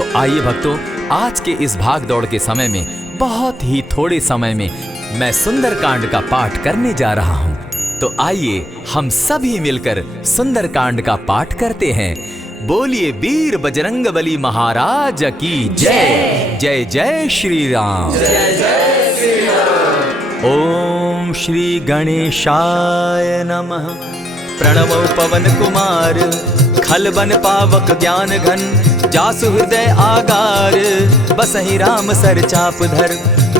तो आइए भक्तों, आज के इस भाग दौड़ के समय में बहुत ही थोड़े समय में मैं सुंदरकांड का पाठ करने जा रहा हूँ। तो आइए हम सभी मिलकर सुंदरकांड का पाठ करते हैं। बोलिए वीर बजरंगबली महाराज की जय। जय जय श्री राम। जय जय श्री राम। ओम श्री गणेशाय नमः। प्रणवो पवन कुमार, खल बन पावक ज्ञान घन, जासु हृदय आगार, बसहि राम सर चाप धर,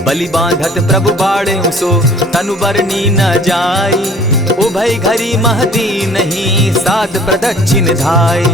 बलि बांधत प्रभु बाढ़े सो, तनु बरनी न जाई, उभय घरी महदी नहीं, साध प्रदक्षिण धाई।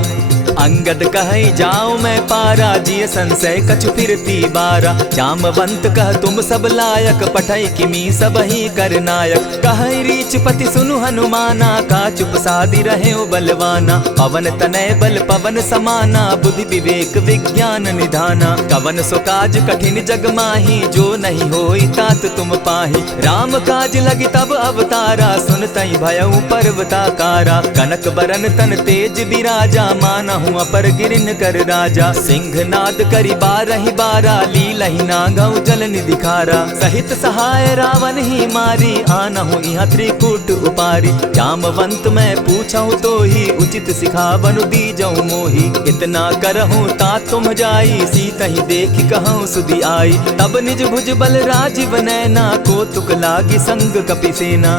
अंगद कहे जाऊं मैं पारा, जिय संशय कछु फिरती बारा, जामवंत कह तुम सब लायक, पठै किमी सब ही कर नायक। कहे रीच पति सुनु हनुमाना, का चुप सादी रहे बलवाना, पवन तनय बल पवन समाना, बुद्धि विवेक विज्ञान निधाना। कवन सो काज कठिन जग माही, जो नहीं होई तात तुम पाही। राम काज लगी तब अवतारा, सुनतई भयउ पर्वताकारा। कनक बरन तन तेज विराजा, मानहु अपर गिरिन कर राजा। सिंहनाद करि बारहि बारा, लीलहि नागौ जल निधिखारा। सहित सहाय रावण ही मारी, आनहु इहाँ त्रिकूट उपारी। जामवंत मैं पूछऊं तो ही, उचित सिखावनु दीजऊं मोही। इतना करहूं तात तुम जाई, सीतहि देखि कहूं सुधि आई। तब निज भुज बल राजीव नैना, कौतुक लागी संग कपिसेना।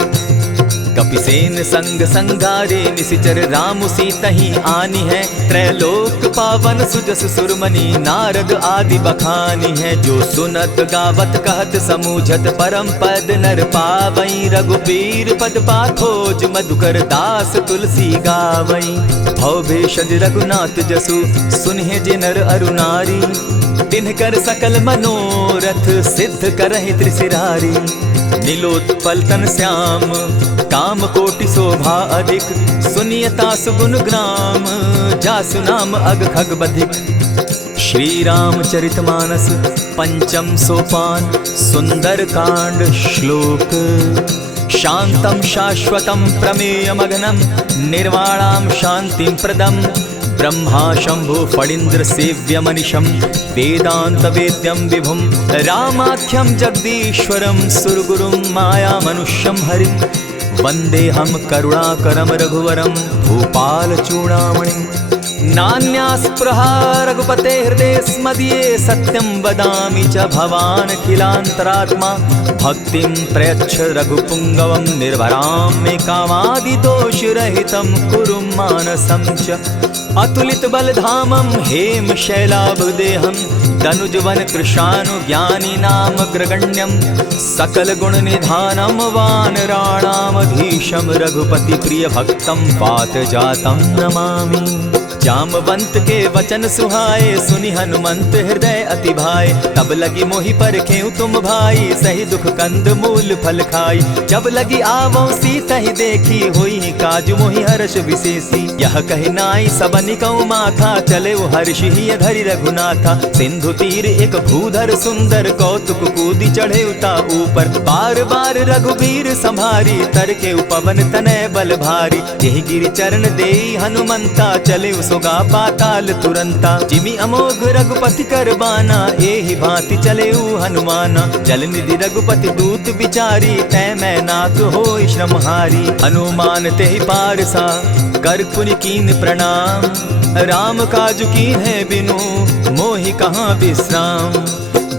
कपिसेन संग संगारे, निशिचर राम सीतहि आनी है। त्रैलोक पावन सुजस सुरमणि, नारद आदि बखानी है। जो सुनत गावत कहत समूझत, परम पद नर पावई। रघुबीर पद पाथोज, मधुकर दास तुलसी गावई। भव भेषज रघुनाथ जसु, सुनहि जे नर अरु नारी। तिनकर सकल मनोरथ, सिद्ध करहि त्रिशिरारी। नीलोत्पल तन श्याम, काम कोटि शोभा अधिक। सुनियता सुगुण ग्राम, जासु नाम अग खग बधिक। श्री रामचरितमानस पंचम सोपान, सुंदर कांड श्लोक। शांतम शाश्वतम प्रमेयमघनम, निर्वाणाम शांतिम प्रदम। ब्रह्मा शंभु फणीन्द्र सेव्य मनिशम, वेदांत वेद्यम विभुम। रामाख्यम जगदीश्वरम, सुरगुरुम माया मनुष्यम हरिम। वंदे हम करुणाकरम रघुवरम, भूपाल चूड़ामणिम। नान्यास्पृहा रघुपते हृदय स्मदीये, सत्यं वदामि च भवान् खिलान्तरात्मा। भक्तिं प्रयच्छ रघुपुङ्गवं, निर्भरां मे कामादिदोषरहितं, कुरु मानसं च। अतुलित बलधामं हेम शैलाभदेहं, तनुजवन कृशानु ज्ञानी नाम ग्रगण्यं। सकल गुण निधानं वानराणामधीशं, रघुपति प्रिय भक्तं पात जातं नमामि। जामवंत के वचन सुहाए, सुनि हनुमंत हृदय अति भाए। तब लगी मोहि परखेउ तुम भाई, सही दुख कंद मूल फल खाई। जब लगी आवो सीतहि देखी, होई काज मोहि हर्ष विशेषी। यह कहि नाई सबनि कौ माथा, चले वो हर्ष ही धरि रघुनाथा। सिंधु तीर एक भूधर सुंदर, कौतुक कूदी चढ़े उता ऊपर। बार बार रघुबीर संभारी, तर के पवन तनय बल भारी। यही गिरि चरण देई हनुमंता, चले सोगा पाताल तुरंता। जिमि अमोघ रघुपति कर बाना, एहि भांति चले हनुमाना। जल निधि रघुपति दूत बिचारी, तै मैं नाथ होई श्रमहारी। हनुमान तेहि पारसा, कर पुनि कीन प्रणाम। राम काज कीन है बिनु, मोहि कहाँ विश्राम।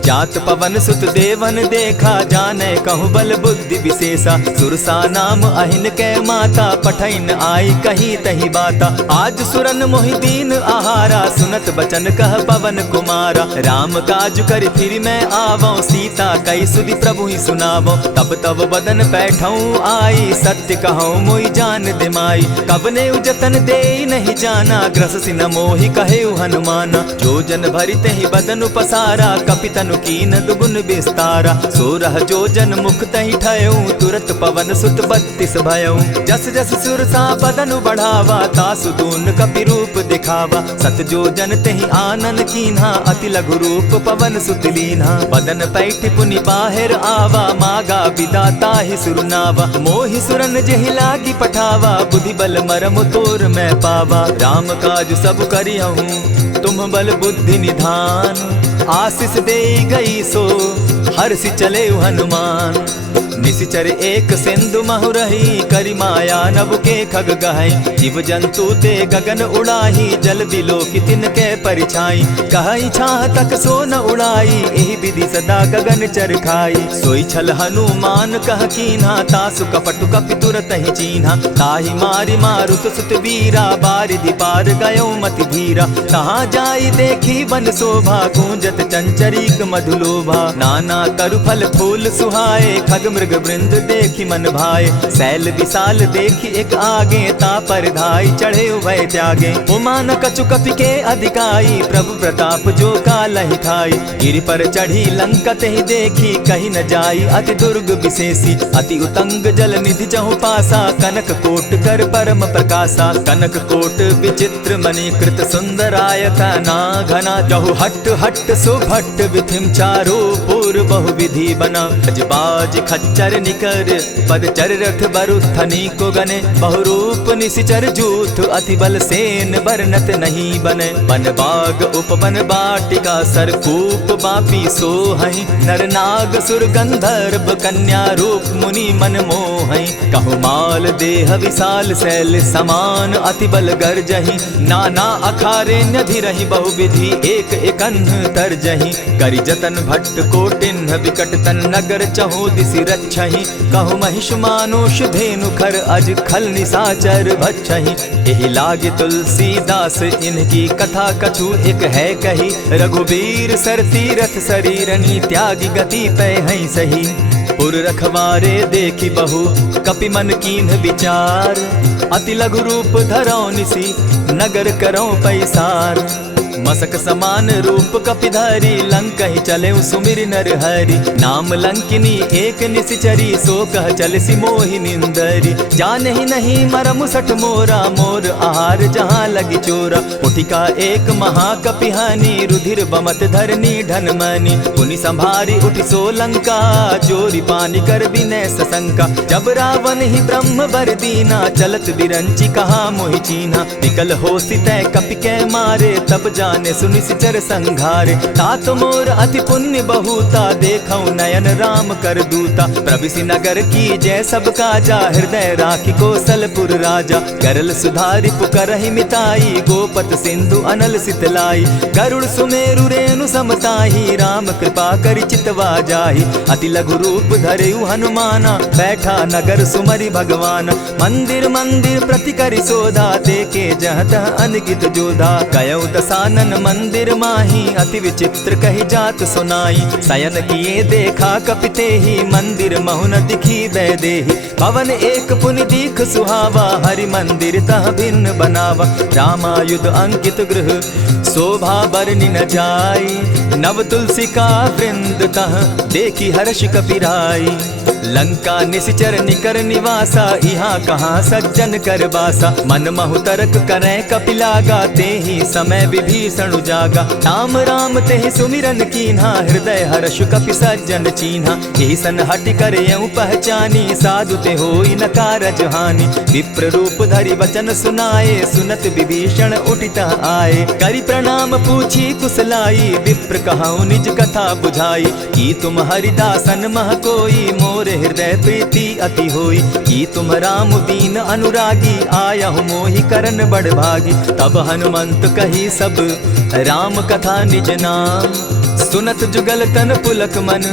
जात पवन सुत देवन देखा, जाने कहूँ बल बुद्धि विशेषा। सुरसा नाम अहिन कै माता, पठैन आई कही तही बाता। आज सुरन मोहि दीन आहारा, सुनत बचन कह पवन कुमारा। राम काज कर फिर मैं आवो, सीता कई सुधि प्रभु ही सुनावो। तब तब बदन बैठऊँ आई, सत्य कहूँ मोहि जान दिमाई। कबने उजतन दे नहीं जाना, ग्रस न मोहि कहे हनुमाना। जो जन भरिते ही बदन पसारा, कपितनु कीन दुगुन विस्तारा। सोरह जो जन मुख तहि ठयऊ, तुरत पवन सुत 32 भयऊ। जस जस सुरसा बदन बढ़ावा, तासु दून कपि रूप दिखावा। सत जो जन तेहि आनन कीन्हा, अति लघु रूप पवन सुत लीन्हा। बदन पैठ पुनि बाहिर आवा, मागा बिदा ताहि सुरनावा। मोहि सुरन जेहि लागी पठावा, बुद्धि बल मरम तोर मैं पावा। राम काज सब करिहूँ, तुम बल बुद्धि निधान। आशीष दे गई सो हर्षि चले हनुमान। निशिचर एक सिंधु महु रही, करी माया नभ के खग गहई। जीव जंतु ते गगन उड़ाही, जल बिलो की तिनके परिछाई। कहई छाह तक सो न उड़ाई, एहि विधि सदा गगन चर खाई। सोई छल हनुमान कह कीन्हा, तासु कपटु कपि तुरत ही चीन्हा। ताहि मारि मारुत सुत वीरा, बारिधि पार गयो मति धीरा। कहाँ जाई देखी वन शोभा, गूंजत चंचरीक मधुलोभा। नाना तरु फल फूल सुहाए, खग मृग वृंद देखी मन भाए। शैल विशाल देखी एक आगे, ता पर धाई चढ़े भय त्यागे। उमान कछु कपि के अधिकाई, प्रभु प्रताप जो कालहि खाई। गिरि पर चढ़ी लंकत ही देखी, कहीं न जाई अति दुर्ग विशेषी। अति उतंग जल निधि जहु पासा, कनक कोट कर परम प्रकाशा। कनक कोट विचित्र मणि कृत सुंदरायत ना घना। जहु हट हट सुभट विधिम चारो पूर्व बहु विधि बना। बाज खच्चर निकर पदचर रथ बरुथनी को गने। बहुरूप निशिचर जूथ अति बल सेन बरनत नहीं बने। वन बाग उपवन बाटिका सरकूप बापी सोहई। नर नाग सुर गंधर्व कन्या रूप मुनि मन मोहई। कहु माल देह विशाल शैल समान, अति बल गर्जही। नाना अखारे न्यधिरहि बहुविधि, एक एकन्ह तरजही। करि जतन भट्ट कोटिन्ह विकट तन नगर, चहु दिसि रक्षहि। कहु महिष मानुष धेनु खर, अज खल निशाचर भक्षहि। एहि लागे तुलसीदास इनकी कथा, कछु एक है कही। रघुबीर सर तीरथ शरीरनी, त्यागी गति पै हई सही। पुर रखवारे देखी बहु, कपि मन कीन्ह विचार। अति लघु रूप धरौ निसी, नगर करौ पैसार। मसक समान रूप कपिधारी, लंक ही चले सुमिर नर हरि। नाम लंकिनी एक निशिचरी, सो कह चल सी मोहि निंदरी। जाने ही नहीं मरम सठ मोरा, मोर आहार जहाँ लगी चोरा। उठिका एक महाकपिहानी, रुधिर बमत धरनी ढन मनी। पुनि संभारी उठि सो लंका, चोरी पानी कर विनय सशंका। जब रावण ही ब्रह्म बर दीना, चलत बिरंची कहा मोहि चीन्हा। निकल हो सितै कपि के मारे, तब जाने सुनि सिचर संघारे। तात मोर अति पुण्य बहुता, देखौ नयन राम कर दूता। प्रविशि नगर की जय सब काजा, हृदय राखी कौशलपुर राजा। करल सुधारि पुकरहि मिताई, गोपत सिंधु अनल सितलाई। गरुड़ सुमेरु रेणु समताही, राम कृपा करि चितवा जाहि। अति लघु रूप धरेउ हनुमाना, बैठा नगर सुमरि भगवान। मंदिर मंदिर प्रति करि सोधा, देखे जह तह अनगित जोधा। कयौ दसानन मंदिर माही, अति विचित्र कही जात सुनाई। शयन किए देखा कपिते ही, मंदिर महु न दिखी वैदेही। भवन एक पुनि दीख सुहावा, हरि मंदिर तह भिन्न बनावा। रामायुध अंकित गृह शोभा बरनि न जाई। नव तुलसी का वृंद तह देखी हर्ष कपिराई। लंका निशिचर निकर निवासा, यहाँ कहाँ सज्जन कर बासा। मन महु तरक करै कपिलागा, तेहि समय विभीषण जागा। राम राम तेहि सुमिरन कीन्हा, हृदय हर्ष कपि सज्जन चीन्हा। एहि सन हटि करयउ पहचानी, साधु ते होई न कारज हानि। विप्र रूप धरि वचन सुनाए, सुनत विभीषण उठित आए। करि प्रणाम पूछी कुशलाई, विप्र कहौ निज कथा बुझाई। कि तुम हरिदासन मह कोई, मोर हृदय प्रीति अति होई। कि तुम राम दीन अनुरागी, आयहु मोहि करन बड़ भागी। तब हनुमंत कही सब राम कथा निज नाम, सुनत जुगल तन पुलक मन,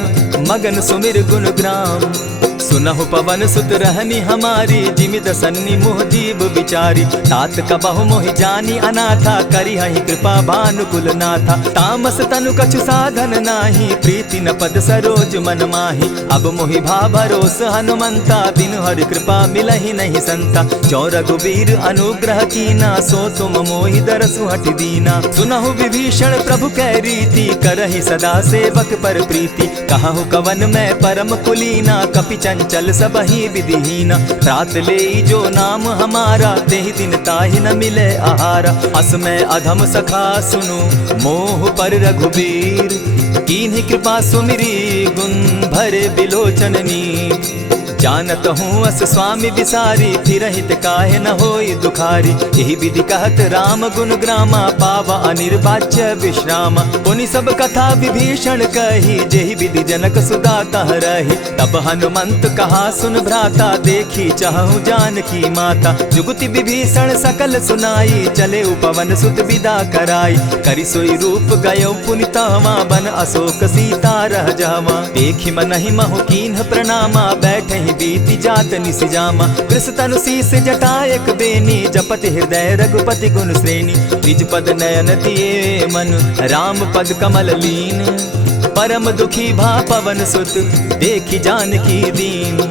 मगन सुमिर गुण ग्राम। सुनहु पवन सुत रहनी हमारी, जिमिद सन्नि मुह जीव विचारी। तात कबहु मोहि जानी अनाथा, करी हहि कृपा भानुकुल नाथा। तामस तनु कछु साधन नाही, प्रीति न पद सरोज मन माही। अब मोहि भा भरोस हनुमंता, बिनु हरि कृपा मिलहि नहीं संता। जो रघुबीर अनुग्रह कीना, सो तुम मोहि दरसु हटि दीना। सुनहु विभीषण प्रभु कै रीति, करहि सदा सेवक पर प्रीति। कहु कवन मैं परम कुलीना, कपि चंचल सबहि विधिहीना। रात ले जो नाम हमारा, तेहि दिन ताहि न मिले आहारा। अस मैं अधम सखा सुनु, मोह पर रघुबीर। कीन्हि कृपा सुमिरी, गुण भरे बिलोचन नीर। जानत हूँ अस स्वामी विसारी, फिर हित काहे न होई दुखारी। यही विधि कहत राम गुण ग्रामा, पावा अनिर्वाच्य विश्रामा। पुनि सब कथा विभीषण कही, जेहि विधि जनक सुदा तह रही। तब हनुमंत कहा सुन भ्राता, देखी चाहूँ जानकी माता। जुगति विभीषण सकल सुनाई, चले उपवन सुत विदा कराई। करि सोई रूप गयो पुनितावा, बन अशोक सीता रह जावा। देखि मनहि महु कीन्ह प्रणामा, बैठे ही बीति जात निस जामा। कृष तनु शीस जटायक बेनी, जपति हृदय रघुपति गुण श्रेणी। निज पद नयन दिए मन, राम पद कमल लीन। परम दुखी भा पवन सुत, देखि जानकी दीन।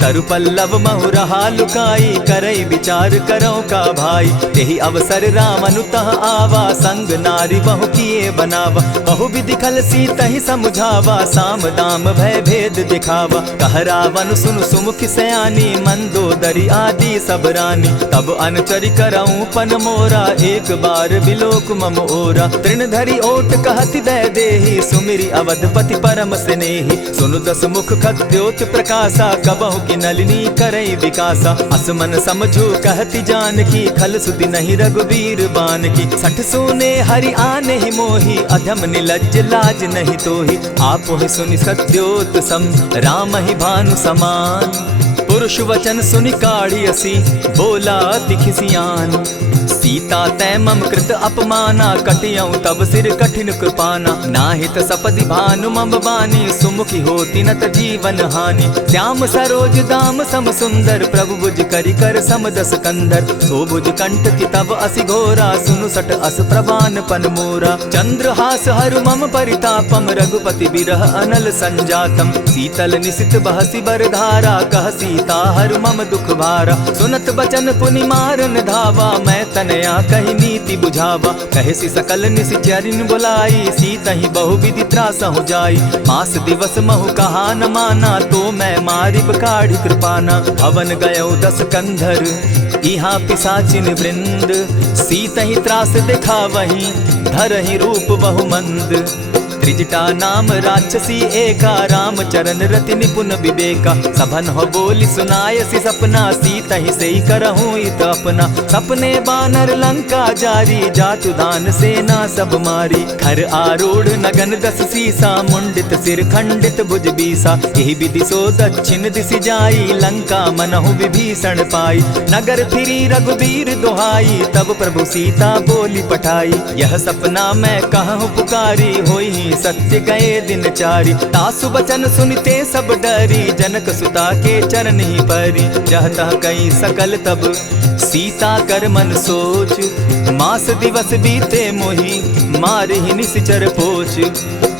तरु पल्लव महु रहा लुकाई, करई विचार करो का भाई। यही अवसर राम अनुतः आवा, संग नारी बहु किए बनावा। बहु विधि खल सीतहि समझावा, साम दाम भय भेद दिखावा। कह रावण सुन सुमुख सयानी, मंदोदरी आदि सब रानी। तब अनुचरि करऊं पन मोरा, एक बार बिलोक मम ओरा। तृण धरि ओट कहति दय देहि, सुमिरि अवधपति परम स्नेही। सुनु दस मुख खद्योत प्रकाशा, कबहु की नलिनी करई विकासा। असमन समझो कहती जानकी, खल सुधि नहीं रघुबीर बान की। सठ सोने हरि आने ही मोही, अधम निलज्ज लाज नहीं तोही। आप ही सुनि सत्योत सम, राम ही भानु समान। पुरुष वचन सुनि काढ़ी असी, बोला अति खिसियान। सीता तै मम कृत अपमाना, कटियऊं तब सिर कठिन कृपाना। नाहित सपदि भानु मम बानी, सुमुखी होती नत जीवन हानि। श्याम सरोज दाम सम सुंदर, प्रभु भुज करि कर सम दस कंधर। सो भुज कंठ की तब असि घोरा, सुनु सट अस प्रवान पन मोरा। चंद्रहास हरु मम परितापम, रघुपति बिरह अनल संजातम। शीतल निशित बहसी बरधारा, कह सीता हरु मम दुख भारा। सुनत बचन पुनि मारन धावा, मैं तनया कही नीति बुझावा। कहे सी सकल निश्चरिन बुलाई, सीतहि बहु विधि त्रास हो जाई। मास दिवस महु कहा न माना, तो मैं मारिब काढ़ी कृपाना। भवन गयो दस कंधर, इहाँ पिशाचिन वृंद। सीतहि त्रास दिखावहि, धरहि रूप बहु मंद। त्रिजटा नाम राक्षसी एका, राम चरण रति निपुण विवेका। सभन हो बोली सुनायसी सपना, सीतहि सेई करहूँ इत अपना। सपने बानर लंका जारी, जातु दान सेना सब मारी। खर आरूढ़ नगन दस सीसा, मुंडित सिर खंडित भुज बीसा। यही विधि सो दक्षिण दिशि जाई, लंका मनहु विभीषण पाई। नगर फिरी रघुबीर दुहाई, तब प्रभु सीता बोली पठाई। यह सपना मैं कहूँ पुकारी, होई सत्य गए दिन चारी। तासु बचन सुनते सब डरी, जनक सुता के चरण ही परी। जहतः कई सकल तब सीता कर मन सोच, मास दिवस बीते मोही, मारे ही निश्चर पोच।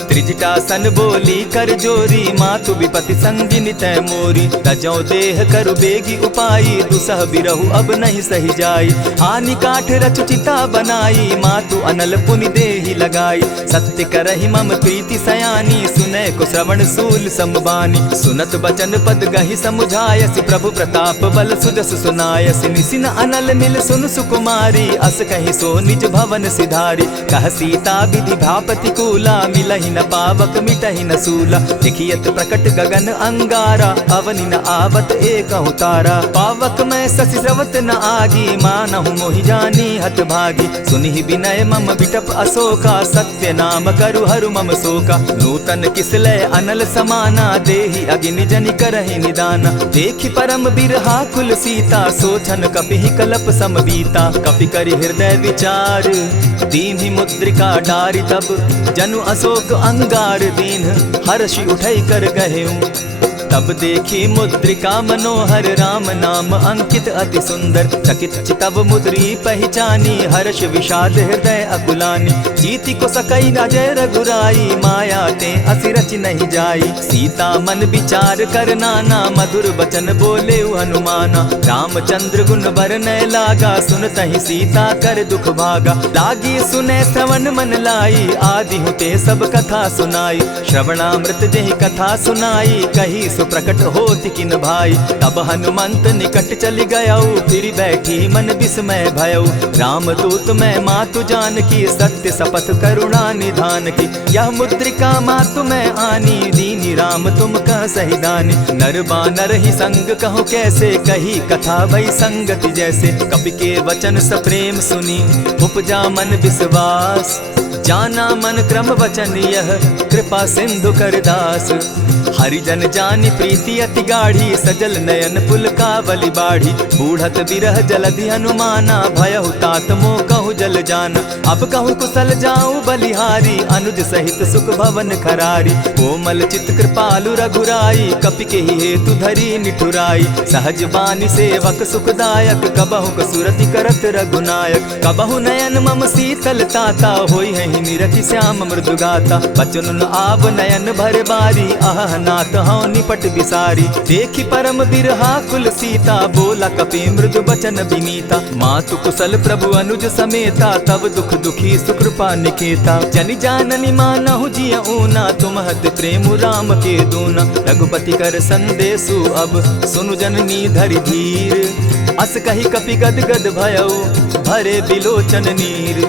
त्रिजटा सन बोली कर जोरी, मातु विपति संगिनी तै मोरी। तजौ देह करु बेगी उपाई, दुसह बिरहु अब नहीं सही जाई। आनि काठ रच चिता बनाई, मातु अनल पुनि देहि लगाई। सत्य करहि मम प्रीति सयानी, सुनै को श्रवण सूल समबानी। सुनत बचन पद गहि समुझायसि, प्रभु प्रताप बल सुजस सुनायसि। निसिन अनल मिल सुन सुकुमारी, अस कहि सो निज भवन सिधारी। कह सीता विधि भा प्रतिकूला, मिलहि न पावक मिटहि न सूला। देखियत प्रकट गगन अंगारा, अवनि न आवत एकहु तारा। पावक मैं शशि स्रवत न आगी, मानहु मोहि जानी हत भागी। सुनिहि विनय मम बिटप अशोका, सत्य नाम करु हरु मम शोका। नूतन किसलय अनल समाना, देहि अगिनि जनि करहि निदाना। देखि परम बिरहा कुल सीता, सोचन कपिहि कलप सम बीता। कपि करि हृदय विचार, दीन्हि मुद्रिका डारि। तब जनु अशोक अंगार दीन, हर्षि उठई कर गहेऊं। तब देखी मुद्रिका मनोहर, राम नाम अंकित अति सुंदर। चकित चितव मुद्री पहचानी, हर्ष विषाद हृदय अकुलानी। जीति को सकई अजय रघुराई, माया ते असि रचि नहीं जाई। सीता मन विचार कर नाना, मधुर बचन बोले हनुमाना। रामचंद्र गुण बरनय लागा, सुनतहि सीता कर दुख भागा। लागी सुने श्रवण मन लाई, आदि हुते सब कथा सुनाई। श्रवणामृत जेहि कथा सुनाई, कही प्रकट होति किन भाई। तब हनुमंत निकट चली गया, फिर बैठी मन विस्मय भयउ। रामदूत मैं मातु जानकी, सत्य शपथ करुणा निधान की। यह मुद्रिका मातु मैं आनी, दीनी राम तुम कह सही दानी। नर बानर ही संग कहो कैसे, कही कथा भई संगति जैसे। कपि के वचन सप्रेम सुनी, उपजा मन विश्वास। जाना मन क्रम वचन यह, कृपा सिंधु करदास। हरिजन जानी प्रीति अति गाढ़ी, सजल नयन पुलकावली बाढ़ी। बूढ़त बिरह जलधि हनुमाना, भयहु तात मोह कहु जल जाना। अब कहु कुशल जाऊं बलिहारी, अनुज सहित सुख भवन खरारी। कोमल चित कृपालु रघुराई, कपि के ही हेतु धरी निठुराई। सहज बानी सेवक सुखदायक, कबहु कसुरति करत रघुनायक। कबहु नयन मम शीतल ताता, होई है निरखि श्याम मृदु गाता। बचन न आव नयन भर बारी, आह नाथ हौ निपट बिसारी। देखी परम बिरहा कुल सीता, बोला कपि मृदु बचन विनीता। मातु कुशल प्रभु अनुज समेता, तब दुख दुखी सुकृपा निकेता। जनि जाननी मानहु जिय ऊना, तुम हत प्रेम राम के दूना। रघुपति कर संदेशु अब, सुनु जननी धरि धीर। अस कही कपि गद गद भयउ, भरे बिलोचन नीर।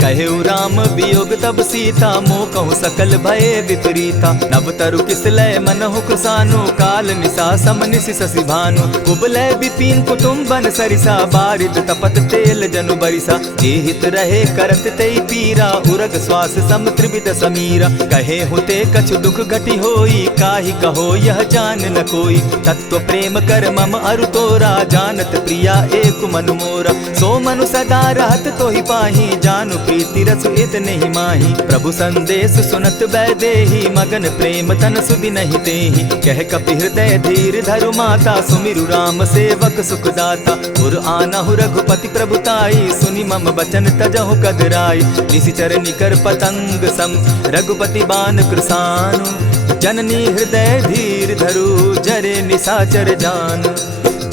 कहेउ राम वियोग तब सीता, मोह कहूँ सकल भये विपरीता। नव तरु किसलय मनहु कृसानु, काल निशा सम निशि शशि भानु। उबलय विपिन कुटुम्बन सरिसा, बारिद तपत तेल जनु बरिसा। जे हित रहे करत तेई पीरा, उरग श्वास सम त्रिविध समीरा। कहे हुते कछु दुख घटी होई, काहि कहो यह जान न कोई। तत्व प्रेम कर मम अरु तोरा, जानत प्रिया एक मनु मोरा। सो मनु सदा रहत तोहि पाही, जानु प्रीति रसु इतने ही माही। प्रभु संदेश सुनत वैदेही, मगन प्रेम तन सुधि नहीं तेहि। कह कपि हृदय धीर धरु माता, सुमिरु राम सेवक सुखदाता। उर आनहु रघुपति प्रभुताई, सुनि मम बचन तजहु कदराई। निशिचर निकर पतंग सम, रघुपति बान कृसानु। जननी हृदय धीर धरु, जरे निशाचर जान।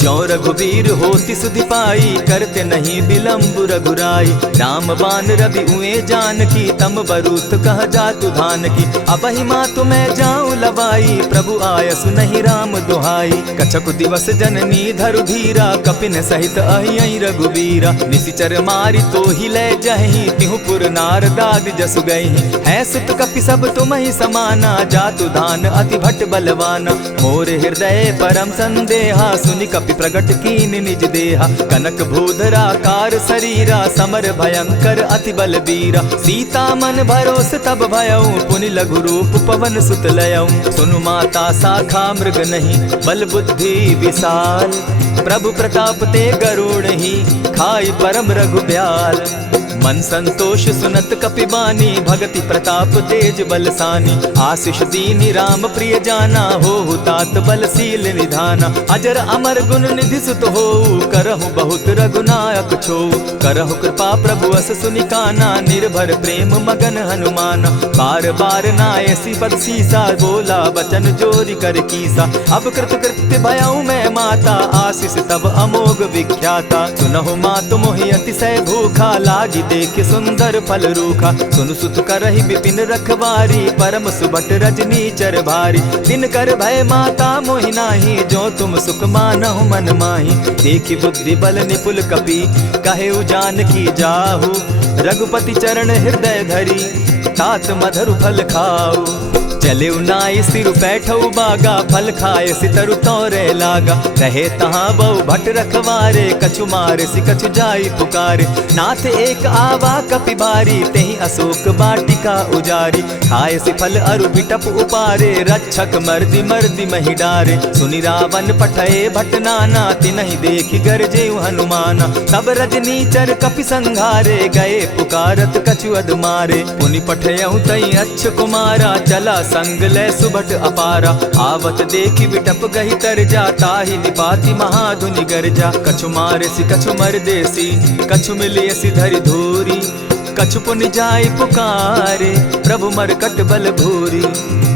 ज्यों रघुवीर होति सुधि पाई, करते नहीं विलम्ब रघुराई। राम बान रवि उए जानकी, तम बरूत कह जातु धान की। अबहि मातु मैं जाऊं लवाई, प्रभु आयसु नहीं राम दुहाई। कछक दिवस जननी धरु धीरा, कपिन सहित अहियहि रघुवीरा। निशिचर मारि तो ही ले जहि, तिहु पुर नार दाद जसु गहि। है सुत कपि सब तुम ही समाना, जातु धान अति भट बलवाना। मोर हृदय परम संदेहा, सुनि कपि प्रगट कीन निज देहा। कनक भूधराकार शरीरा, समर भयंकर अति बलबीरा। सीता मन भरोस तब भयउ, पुनि लघु रूप पवन सुत लयउ। सुनु माता शाखा मृग नहीं, बल बुद्धि विशाल। प्रभु प्रताप ते गरुड़ ही, खाई परम रघुब्याल। मन संतोष सुनत कपि बानी, भगति प्रताप तेज बलसानी। आशीष दीनी राम प्रिय जाना, हो तात बलशील निधाना। अजर अमर गुण निधि सुत हो, करहु बहुत रघुनायक छो। करहु कृपा प्रभु अस सुनि काना, निर्भर प्रेम मगन हनुमाना। बार बार नायसी पद सीसा, बोला बचन जोरी कर कीसा। अब कृत कृत्य भयउ मैं माता, आशीष तब अमोघ विख्याता। सुनहु मातु मोहि अतिशय भूखा, लागी देख सुंदर फल रूखा। सुनु सुत करहि विपिन रखवारी, परम सुबट रजनी चर भारी। दिन कर भय माता मोहि नाही, जो तुम सुख मानहु मन माही। देखी बुद्धि बल निपुल कपि, कहेउ जानकी जाहु। रघुपति चरण हृदय धरी, तात मधुर फल खाऊ। चले नाई सिर बैठऊ बागा, फल खाए सितरु तोरे लागा। रहे तहाँ बहु भट रखवारे, कछु मारे सि कछु जाई पुकारे। नाथ एक आवा कपि बारी, तेहि अशोक बाटिका उजारी। खाए सि फल अरु बिटप उपारे, रक्षक मर्दि मर्दि महि डारे। सुनि रावण पठए भट नाना, तिनहि देखि गरजेउ हनुमाना। सब रजनीचर कपि संघारे, गए पुकारत कछु अधमारे। पुनि पठयउ तई अच्छ कुमारा, चला संग ले सुबट अपारा। आवत देखी बिटप गही तर जा, ताहि निपाति महाधुनि गर्जा। कछु मारे सि कछु मर देसी, कछु मिले सि धरि धूरी। कछु पुनि जाय पुकारे, प्रभु मरकट बल भूरी।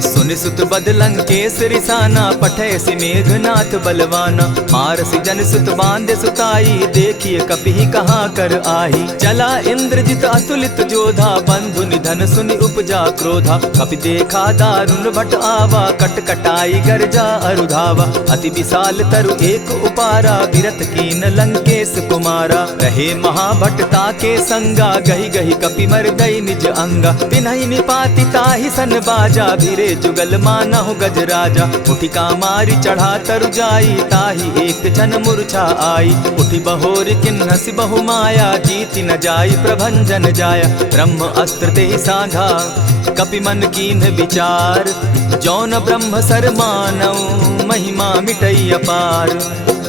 सुन मुनि सुत बद लंकेश रिसाना, पठे सि मेघनाथ बलवाना। मारसि जन सुत बांधे सुताई, देखिए कपि कहाँ कर आही। चला इंद्रजित अतुलित जोधा, बंधु निधन सुनि उपजा क्रोधा। कपि देखा दारुण भट आवा, कट कटाई गर्जा अरुधावा। अति विशाल तरु एक उपारा, विरत कीन लंकेश कुमारा। रहे महाभटता के संगा, गही गही कपि मर्दई निज अंगा। तिन्हि निपाति ताहि सन बाजा, भीरे जुगल मानहु गजराजा। उठि कामारि चढ़ा तरु जाई, ताहि एक जन मूर्छा आई। उठि बहोर किन्हसि बहु माया, जीति न जाई प्रभंजन जाया। ब्रह्म अस्त्र तेहि साधा, कपि मन कीन्ह विचार। जौन ब्रह्म सर मानौ, महिमा मिटई अपार।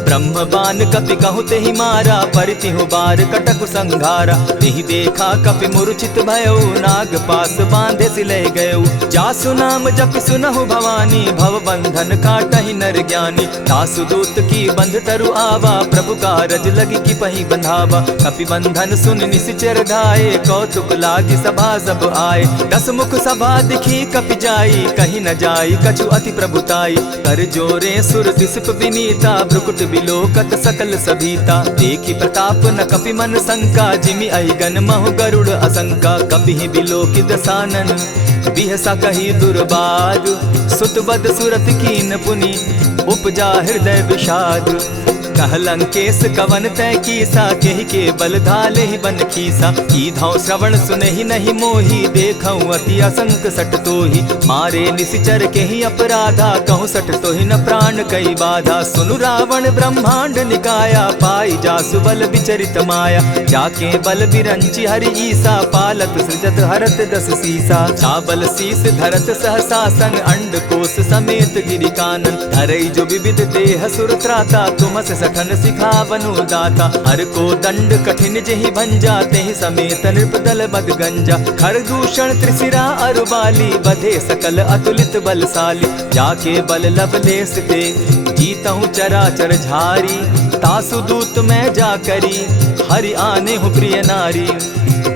ब्रह्म बान कपि कहु तेहि मारा, परितिहु बार कटकु संघारा। तेहि देखा कपि मूर्छित भयउ, नाग पास बांधे सिले गयउ। जासु नाम जपि सुनहु भवानी, भव बंधन काटहि नर ज्ञानी। तासु दूत की बंध तरु आवा, प्रभु कारज लगी कि पहि बंधावा। कपि बंधन सुन निसिचर धाये, कौतुक लागी सभा सब आए। दस मुख सभा दिखी कपि जाई, कहीं न जाई कछु अति प्रभुताई। कर जोरे सुर दिसप विनीता, भ्रुकुट बिलोकत सकल सभीता। देखी प्रताप न कपि मन शंका, जिमि अहिगन महु गरुड़ असंका। कपि बिलोकि दसानन, बिहसा कही दुर्बाद। सुत बद सुरत कीन पुनि, उपजा हृदय विषाद। कह लंकेश कवन तय कीसा, केहि के बल धाले ही बन खीसा। कीधौ श्रवण सुनहि नहीं मोही, देखऊं अति असंक सट तोही। मारे निसिचर केहि अपराधा, कहूँ सट तोहि न प्राण कई बाधा। सुनु रावण ब्रह्मांड निकाया, पाई जासु बल विचरित माया। जाके बल बिरंची हरि ईसा, पालत सृजत हरत दस सीसा। चावल शीस धरत सहसासन, अंड कोश समेत गिरि कानन। धरई जो विविध देह सुर त्राता, तुमस सठन सिखावनु दाता। हर को दंड कठिन जेहि भंजा, तेहि समेत नृपदल बद गंजा। खरदूषण त्रिशिरा अरुबाली, बधे सकल अतुलित बलशाली। जाके बल लवलेस ते, जीतहु चराचर झारी। तासु दूत मैं जा करी, हरि आने हूँ प्रिय नारी।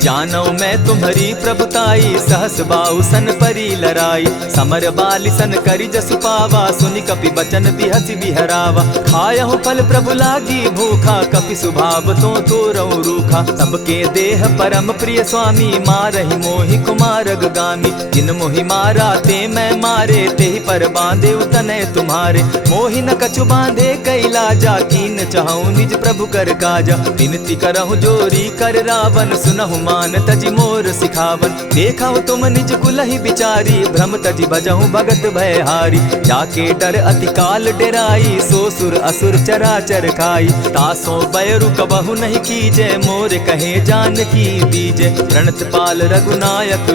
जानौ मैं तुम्हारी प्रभुताई, सहस बाहु सन परी लराई। समर बाली सन करि जसु पावा, सुनि कपि बचन बिहसि बिहरावा। खायहु फल प्रभु लागी भूखा, कपि सुभाव तो तोरऊ रूखा। सबके देह परम प्रिय स्वामी, मारहि मोहि कुमारग गामी। जिन मोहि मारा ते मैं मारे, तेहि पर बांधे उतने तुम्हारे। मोहि न कछु बांधे कैलाजा, कीन चाहूं निज प्रभु कर काजा। विनती करहु जोरी कर रावण, सुनहु मान तजि मोर सिखावन। देखा तुम निज कुलहि बिचारी, भ्रम तजि भजहु भगत भयहारी। जाके डर अति काल डेराई, सो सुर असुर चराचर खाई। तासो बैरु कबहु नहीं कीजे, मोर कहे जानकी दीजे। प्रणत पाल रघुनायक,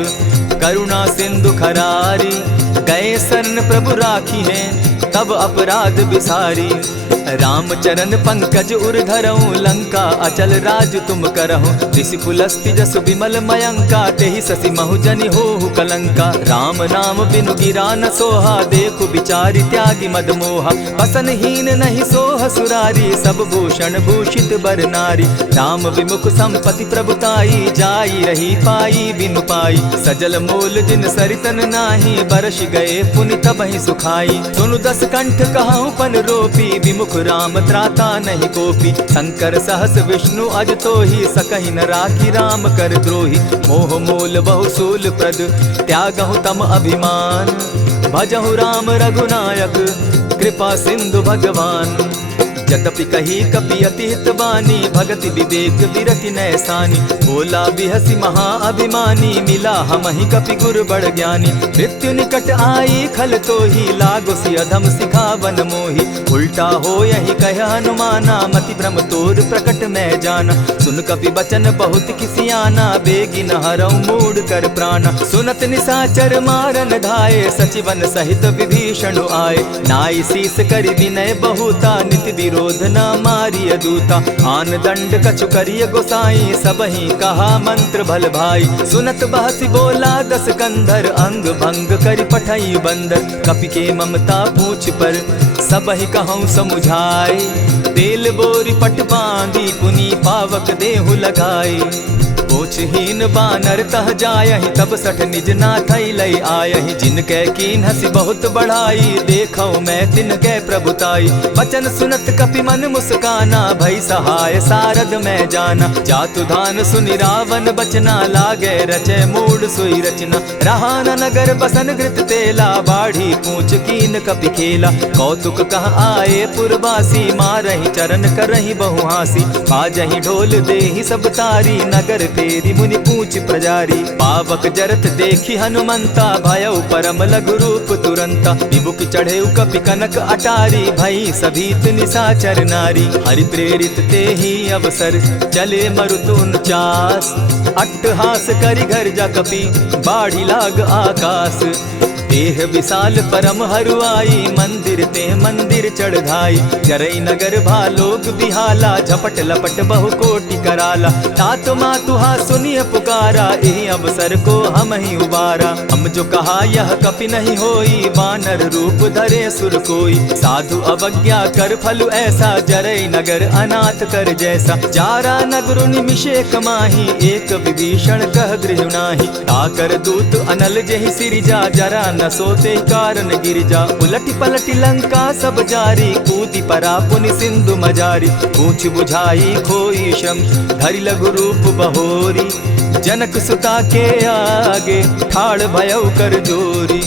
करुणा सिंधु खरारी। गए शरण प्रभु राखी है, तब अपराध बिसारी। रामचरण पंकज उर धरऊं, लंका अचल राज तुम करहु। ऋषि पुलस्ति जस विमल मयंका, तेहि ससि महु जनि होहु कलंका। राम नाम बिनु गिरा न सोहा, देखु बिचारी त्यागी मद मोहा। बसन हीन नहीं सोह सुरारी, सब भूषण भूषित बर नारी। राम विमुख संपति प्रभुताई, जाई रही पाई बिनु पाई। सजल मोल जिन सरितन नाही, बरस गए पुनि तबहि सुखाई। सुनु दस कंठ कहूँ पन रोपी, विमुख राम त्राता नहीं कोपी। शंकर सहस विष्णु अज तोहि, सकहि न राखी राम कर द्रोही। मोह मोल बहुसूल प्रद, त्यागहु तम अभिमान। भजहु राम रघुनायक, कृपा सिंधु भगवान। जतपि कही कपि अति हित बानी, भगति विवेक विरति नैसानी। बोला बिहसि महा अभिमानी, मिला हमहि कपि गुर बड़ ज्ञानी। मृत्यु निकट आई खल तोहि, लागो सि अधम सिखावन मोहि। उल्टा हो यही कह हनुमाना, मति भ्रम तोर प्रकट मैं जाना। सुन कपि बचन बहुत किसियाना, बेगी न हरऊं मूढ़ कर प्राणा। सुनत निसाचर मारन धाये, सचिवन सहित विभीषण आए। नाई शीस करि विनय बहुता, नित विरोध न मारिय दूता। आन दंड कछु करिय गोसाई, सबहि कहा मंत्र भल भाई। सुनत बहसि बोला दस कंधर, अंग भंग करि पठई बंदर। कपि के ममता पूछ पर, सबहि कहूँ समुझाए। तेल बोरी पट बांधी, पुनि पावक देहु लगाए। पूछहीन बानर तह जायहि, तब सठ निज नाथ लई आयहि। जिनके कीन हसी बहुत बढ़ाई, देखौ मैं तिनके प्रभुताई। बचन सुनत कपि मन मुस्काना, भई सहाय सारद मैं जाना। जातु धान सुनि रावण बचना, लागे रचे मूड सोई रचना। रहा न नगर बसन घृत तेला, बाढ़ी पूछ कीन कपि खेला। कौतुक कह आए पुरवासी, मारहि चरण करहि बहु हासी। बाजहि ढोल देहि सब तारी, नगर फेरी मुनि पूछ प्रजारी। पावक जरत देखी हनुमंता, भयउ परम लघु रूप तुरंता। विमुख चढ़े कपि कनक अटारी, भई सभीत निशाचर नारी। हरि प्रेरित ते ही अवसर, चले मरुत 49। अट्टहास करि घर जा कपि, बाढ़ी लाग आकाश। देह विशाल परम हरुआई, मंदिर ते मंदिर चढ़ाई। जरई नगर भालोग बिहाला, झपट लपट बहु कोटि कराला। तात मातुहा सुनिय पुकारा, एहि अवसर को हम ही उबारा। हम जो कहा यह कपि नहीं होई, वानर रूप धरे सुर कोई। साधु अवज्ञा कर फल ऐसा, जरई नगर अनाथ कर जैसा। जारा नगर निमिषे कमाही, एक विभीषण कह गृह नाही। ताकर दूत अनल जेहि सिरिजा, जरा न सोते कारण गिरिजा। उलटी पलटी लंका सब जारी, कूदी परा पुनि सिंधु मजारी। पूछ बुझाई खोई श्रम, धरि लघु रूप बहोरी। जनक सुता के आगे, ठाड़ भयउ कर जोरी।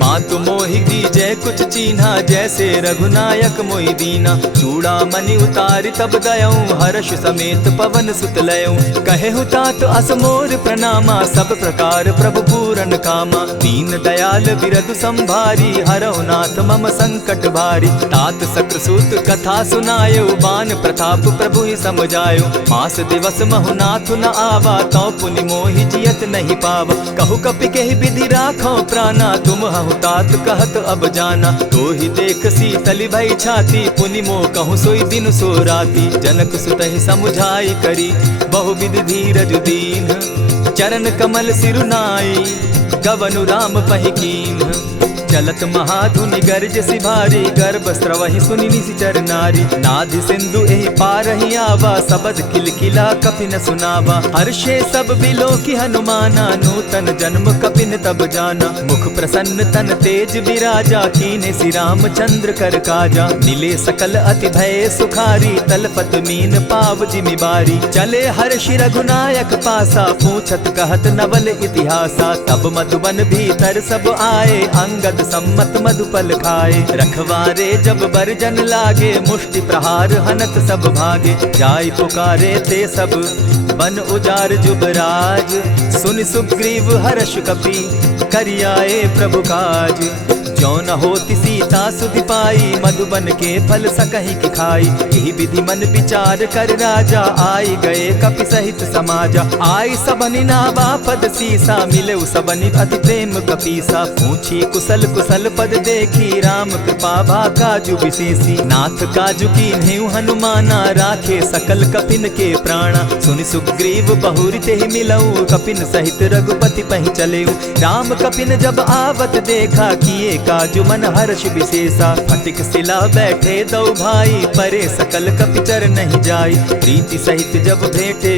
मातु मोहि दीजै कुछ चीन्हा, जैसे रघुनायक मोहि दीना। चूड़ा मणि उतारि तब दयऊं, हर्ष समेत पवन सुत लयऊं। कहे तात अस मोर प्रणामा, सब प्रकार प्रभु पूरन कामा। दीन दयाल बिरदु संभारी, हरौ नाथ मम संकट भारी। तात सक्रसूत कथा सुनायो, बान प्रताप प्रभु ही समझायो। मास दिवस महु नाथ न आवा, तौ पुनि मोहि जियत नहीं पावा। कहु कपि केहि विधि राखौ प्राणा, तुम हहु तात कहत अब जाना। तो ही देख शीतल भई छाती, पुनि मोह कहूँ सोई दिन सो राती। जनक सुतहि समुझाई करी, बहु विधि धीरज दीन। चरण कमल सिरुनाई, गवनु राम पहि कीन्ह। चलत महाधुनि गर्ज सिभारी, गर्भ स्रवहि सुनि निशिचर नारी। नाधि सिंधु एहि पारहि आवा, सबद किलकिला कपि न सुनावा। हर्षे सब बिलोकी हनुमाना, नूतन जन्म कपिन तब जाना। मुख प्रसन्न तन तेज विराजा, कीन्हे श्री रामचंद्र कर काजा। मिले सकल अति भय सुखारी, तलपत मीन पाव जिमि बारी। चले हर्षि रघुनायक पासा, पूछत कहत नवल इतिहासा। तब मधुबन भीतर सब आए, अंगद सम्मत मधुपल खाए। रखवारे जब बरजन लागे, मुष्टि प्रहार हनत सब भागे। जाय पुकारे ते सब, बन उजार जुबराज। सुनि सुग्रीव हर्ष कपि, करियाए प्रभु काज। जो न होती सीता सुधि पाई, मधुबन के फल सकहि कि खाई। यही विधि मन विचार कर राजा, आई गए कपि सहित समाजा। आई सबनि नावा पद सीसा, मिले सबनि अति प्रेम कपीसा। पूछी कुशल कुशल पद देखी, राम कृपा भा काजु विशेषी। नाथ काजु कीन्हेउ हनुमाना, राखे सकल कपिन के प्राणा। सुनि सुग्रीव बहुरि तेहि मिलऊ, कपिन सहित रघुपति पहि चलेऊ। राम कपिन जब आवत देखा, किए काजु मन हर्ष विशेषा। फटिक सिला बैठे दो भाई, परे सकल कपिचर नहीं जाई। प्रीति सहित जब भेटे,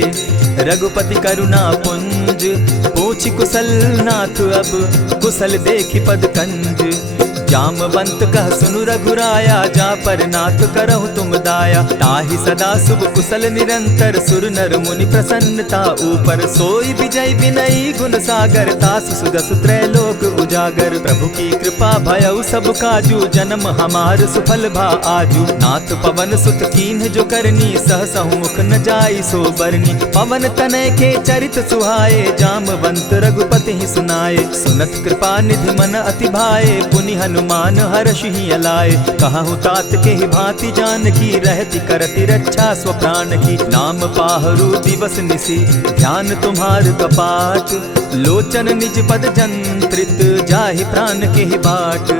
रघुपति करुणा पुंज। पूछि कुशल नाथ अब, कुशल देखि पद कंज। जामवंत कह सुनु रघुराया, जा पर नाथ करहु तुम दाया। ताहि सदा शुभ कुशल निरंतर, सुर नर मुनि प्रसन्नता ऊपर। सोई विजय विनयी गुण सागर, तास सुदस त्रैलोक उजागर। प्रभु की कृपा भयउ सब काजू, जन्म हमार सुफल भा आजू। नाथ पवन सुत कीन्ह जो करनी, सहसहु मुख न जाई सो बरनी। पवन तनय के चरित सुहाए, जामवंत रघुपति ही सुनाए। सुनत कृपा निधि मन अति भाए, पुनि हनुमान हर्ष ही अलाए। कहूँ तात के ही भांति जान की, रहती करती रक्षा स्व प्राण की। नाम पाहरु दिवस निसी, ध्यान तुम्हार कपाट। लोचन निज पद जंत्रित, जाहि प्राण के ही बाट।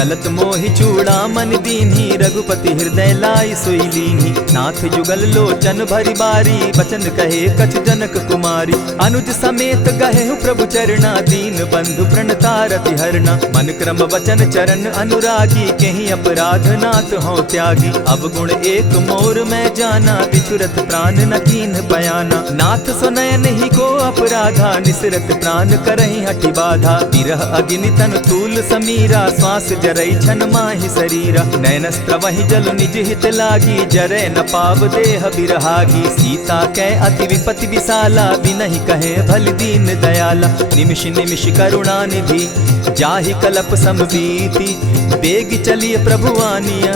चलत मोहि चूड़ा मन दीन्ही, रघुपति हृदय लाई सोई लीन्ही। नाथ जुगल लोचन भरी बारी, बचन कहे कछ जनक कुमारी। अनुज समेत गहे प्रभु चरणा, दीन बंधु प्रणतारति हरना। मन क्रम वचन चरण अनुरागी, केहि अपराध नाथ हो त्यागी। अब गुण एक मोर मैं जाना, बिछुरत प्राण न कीन्ह बयाना। नाथ सुनयन ही को अपराधा, निसरत प्राण करहि हठि बाधा। विरह अग्नि तन तूल समीरा, श्वास जरई छन माहि शरीरा। नयनस्त्र वही जल निज हित लागी, जरै न पाव देह बिरहागी। सीता कै अति विपति विशाला, बिनहि कहे भल दीन दयाला। निमिष निमिष करुणा निधि, जाहि कलप समबीति। बेग चलिए प्रभु आनिया,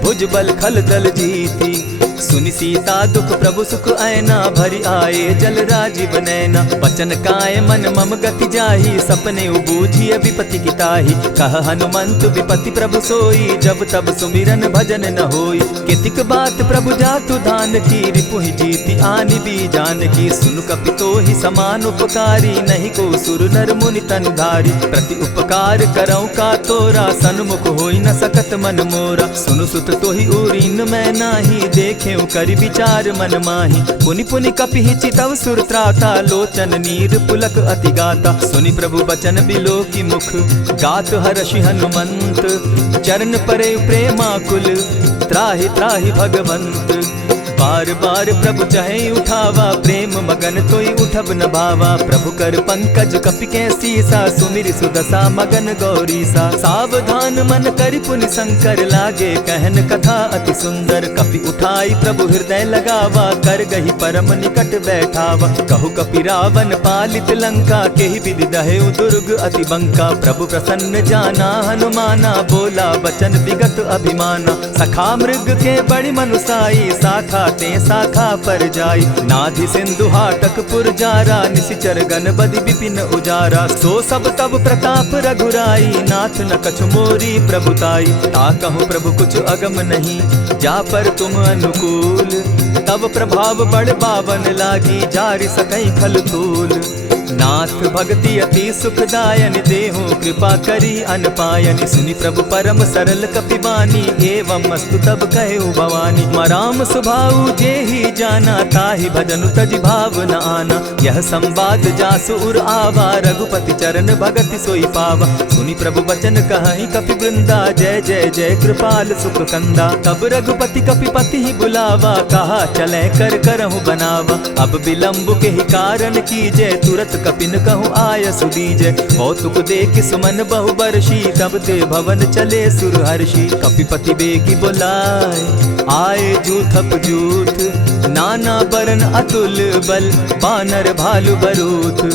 भुज बल खल दल जीती। सुनि सीता दुख प्रभु सुख ऐना, भरि आए जल राजीव नैना। बचन काय मन मम गति जाहि, सपने बूझिय विपति की ताहि। कह हनुमंत विपति प्रभु सोई, जब तब सुमिरन भजन न होई। कितिक बात प्रभु जातु धान की, रिपुहि जीति आनि भी जान की। सुन कपि तोहि समान उपकारी, नहीं को सुर नर मुनि तनुधारी। प्रति उपकार करऊँ का तोरा, सन्मुख होई न सकत मन मोरा। सुनु सुत तोहि उरीन मैं नाही, देखे करि विचार मन माही। पुनि पुनि कपिहि चितव सुर त्राता, लोचन नीर पुलक अति गाता। सुनि प्रभु बचन बिलो की मुख, गात हर्षि हनुमंत। चरण परे प्रेमाकुल, त्राहि त्राहि भगवंत। बार बार प्रभु चहे उठावा, प्रेम मगन तोई उठब न भावा। प्रभु कर पंकज कपि के सीसा, सुमिर सुदशा मगन गौरीसा। सावधान मन करि पुनि शंकर, लागे कहन कथा अति सुंदर। कपि उठाई प्रभु हृदय लगावा, कर गही परम निकट बैठावा। कहु कपि रावण पालित लंका, केहि विधि दहेउ दुर्ग अति बंका। प्रभु प्रसन्न जाना हनुमाना, बोला बचन विगत अभिमाना। सखा मृग के बड़ि मनुसाई, शाखा ते शाखा पर जाई। नाधि सिंधु हाटक पुर जारा, निशिचर गण बदि विपिन उजारा। सो सब तब प्रताप रघुराई, नाथ न कछु मोरी प्रभुताई। ता कहूँ प्रभु कुछ अगम नहीं, जा पर तुम अनुकूल। तब प्रभाव बड़ पावन लागी, जारि सकई खल तूल। नाथ भक्ति अति सुखदायन, देहु कृपा करी अनपायनि। सुनि प्रभु परम सरल कपिबानी, एवं मस्तु तब कहु भवानी। मराम सुभाऊ जेहि जाना, ताहि भजनु तजि भाव न आना। यह संवाद जासु उर आवा, रघुपति चरण भगति सोई पावा। सुनि प्रभु बचन कहि कपि वृंदा, जय जय जय कृपाल सुख कंदा। तब रघुपति कपिपति ही बुलावा, कहा चले कर करहु बनावा। अब विलंब के ही कारण कीजय, तुरत कपिन कहूँ आय सुदीजय। कौतुक देख सुमन बहु बरसी, तब ते भवन चले सुर हर्षि। कपिपति बेगी बुलाए, आए जूथप जूथ। नाना बरन अतुल बल, बानर भालु बरूथ।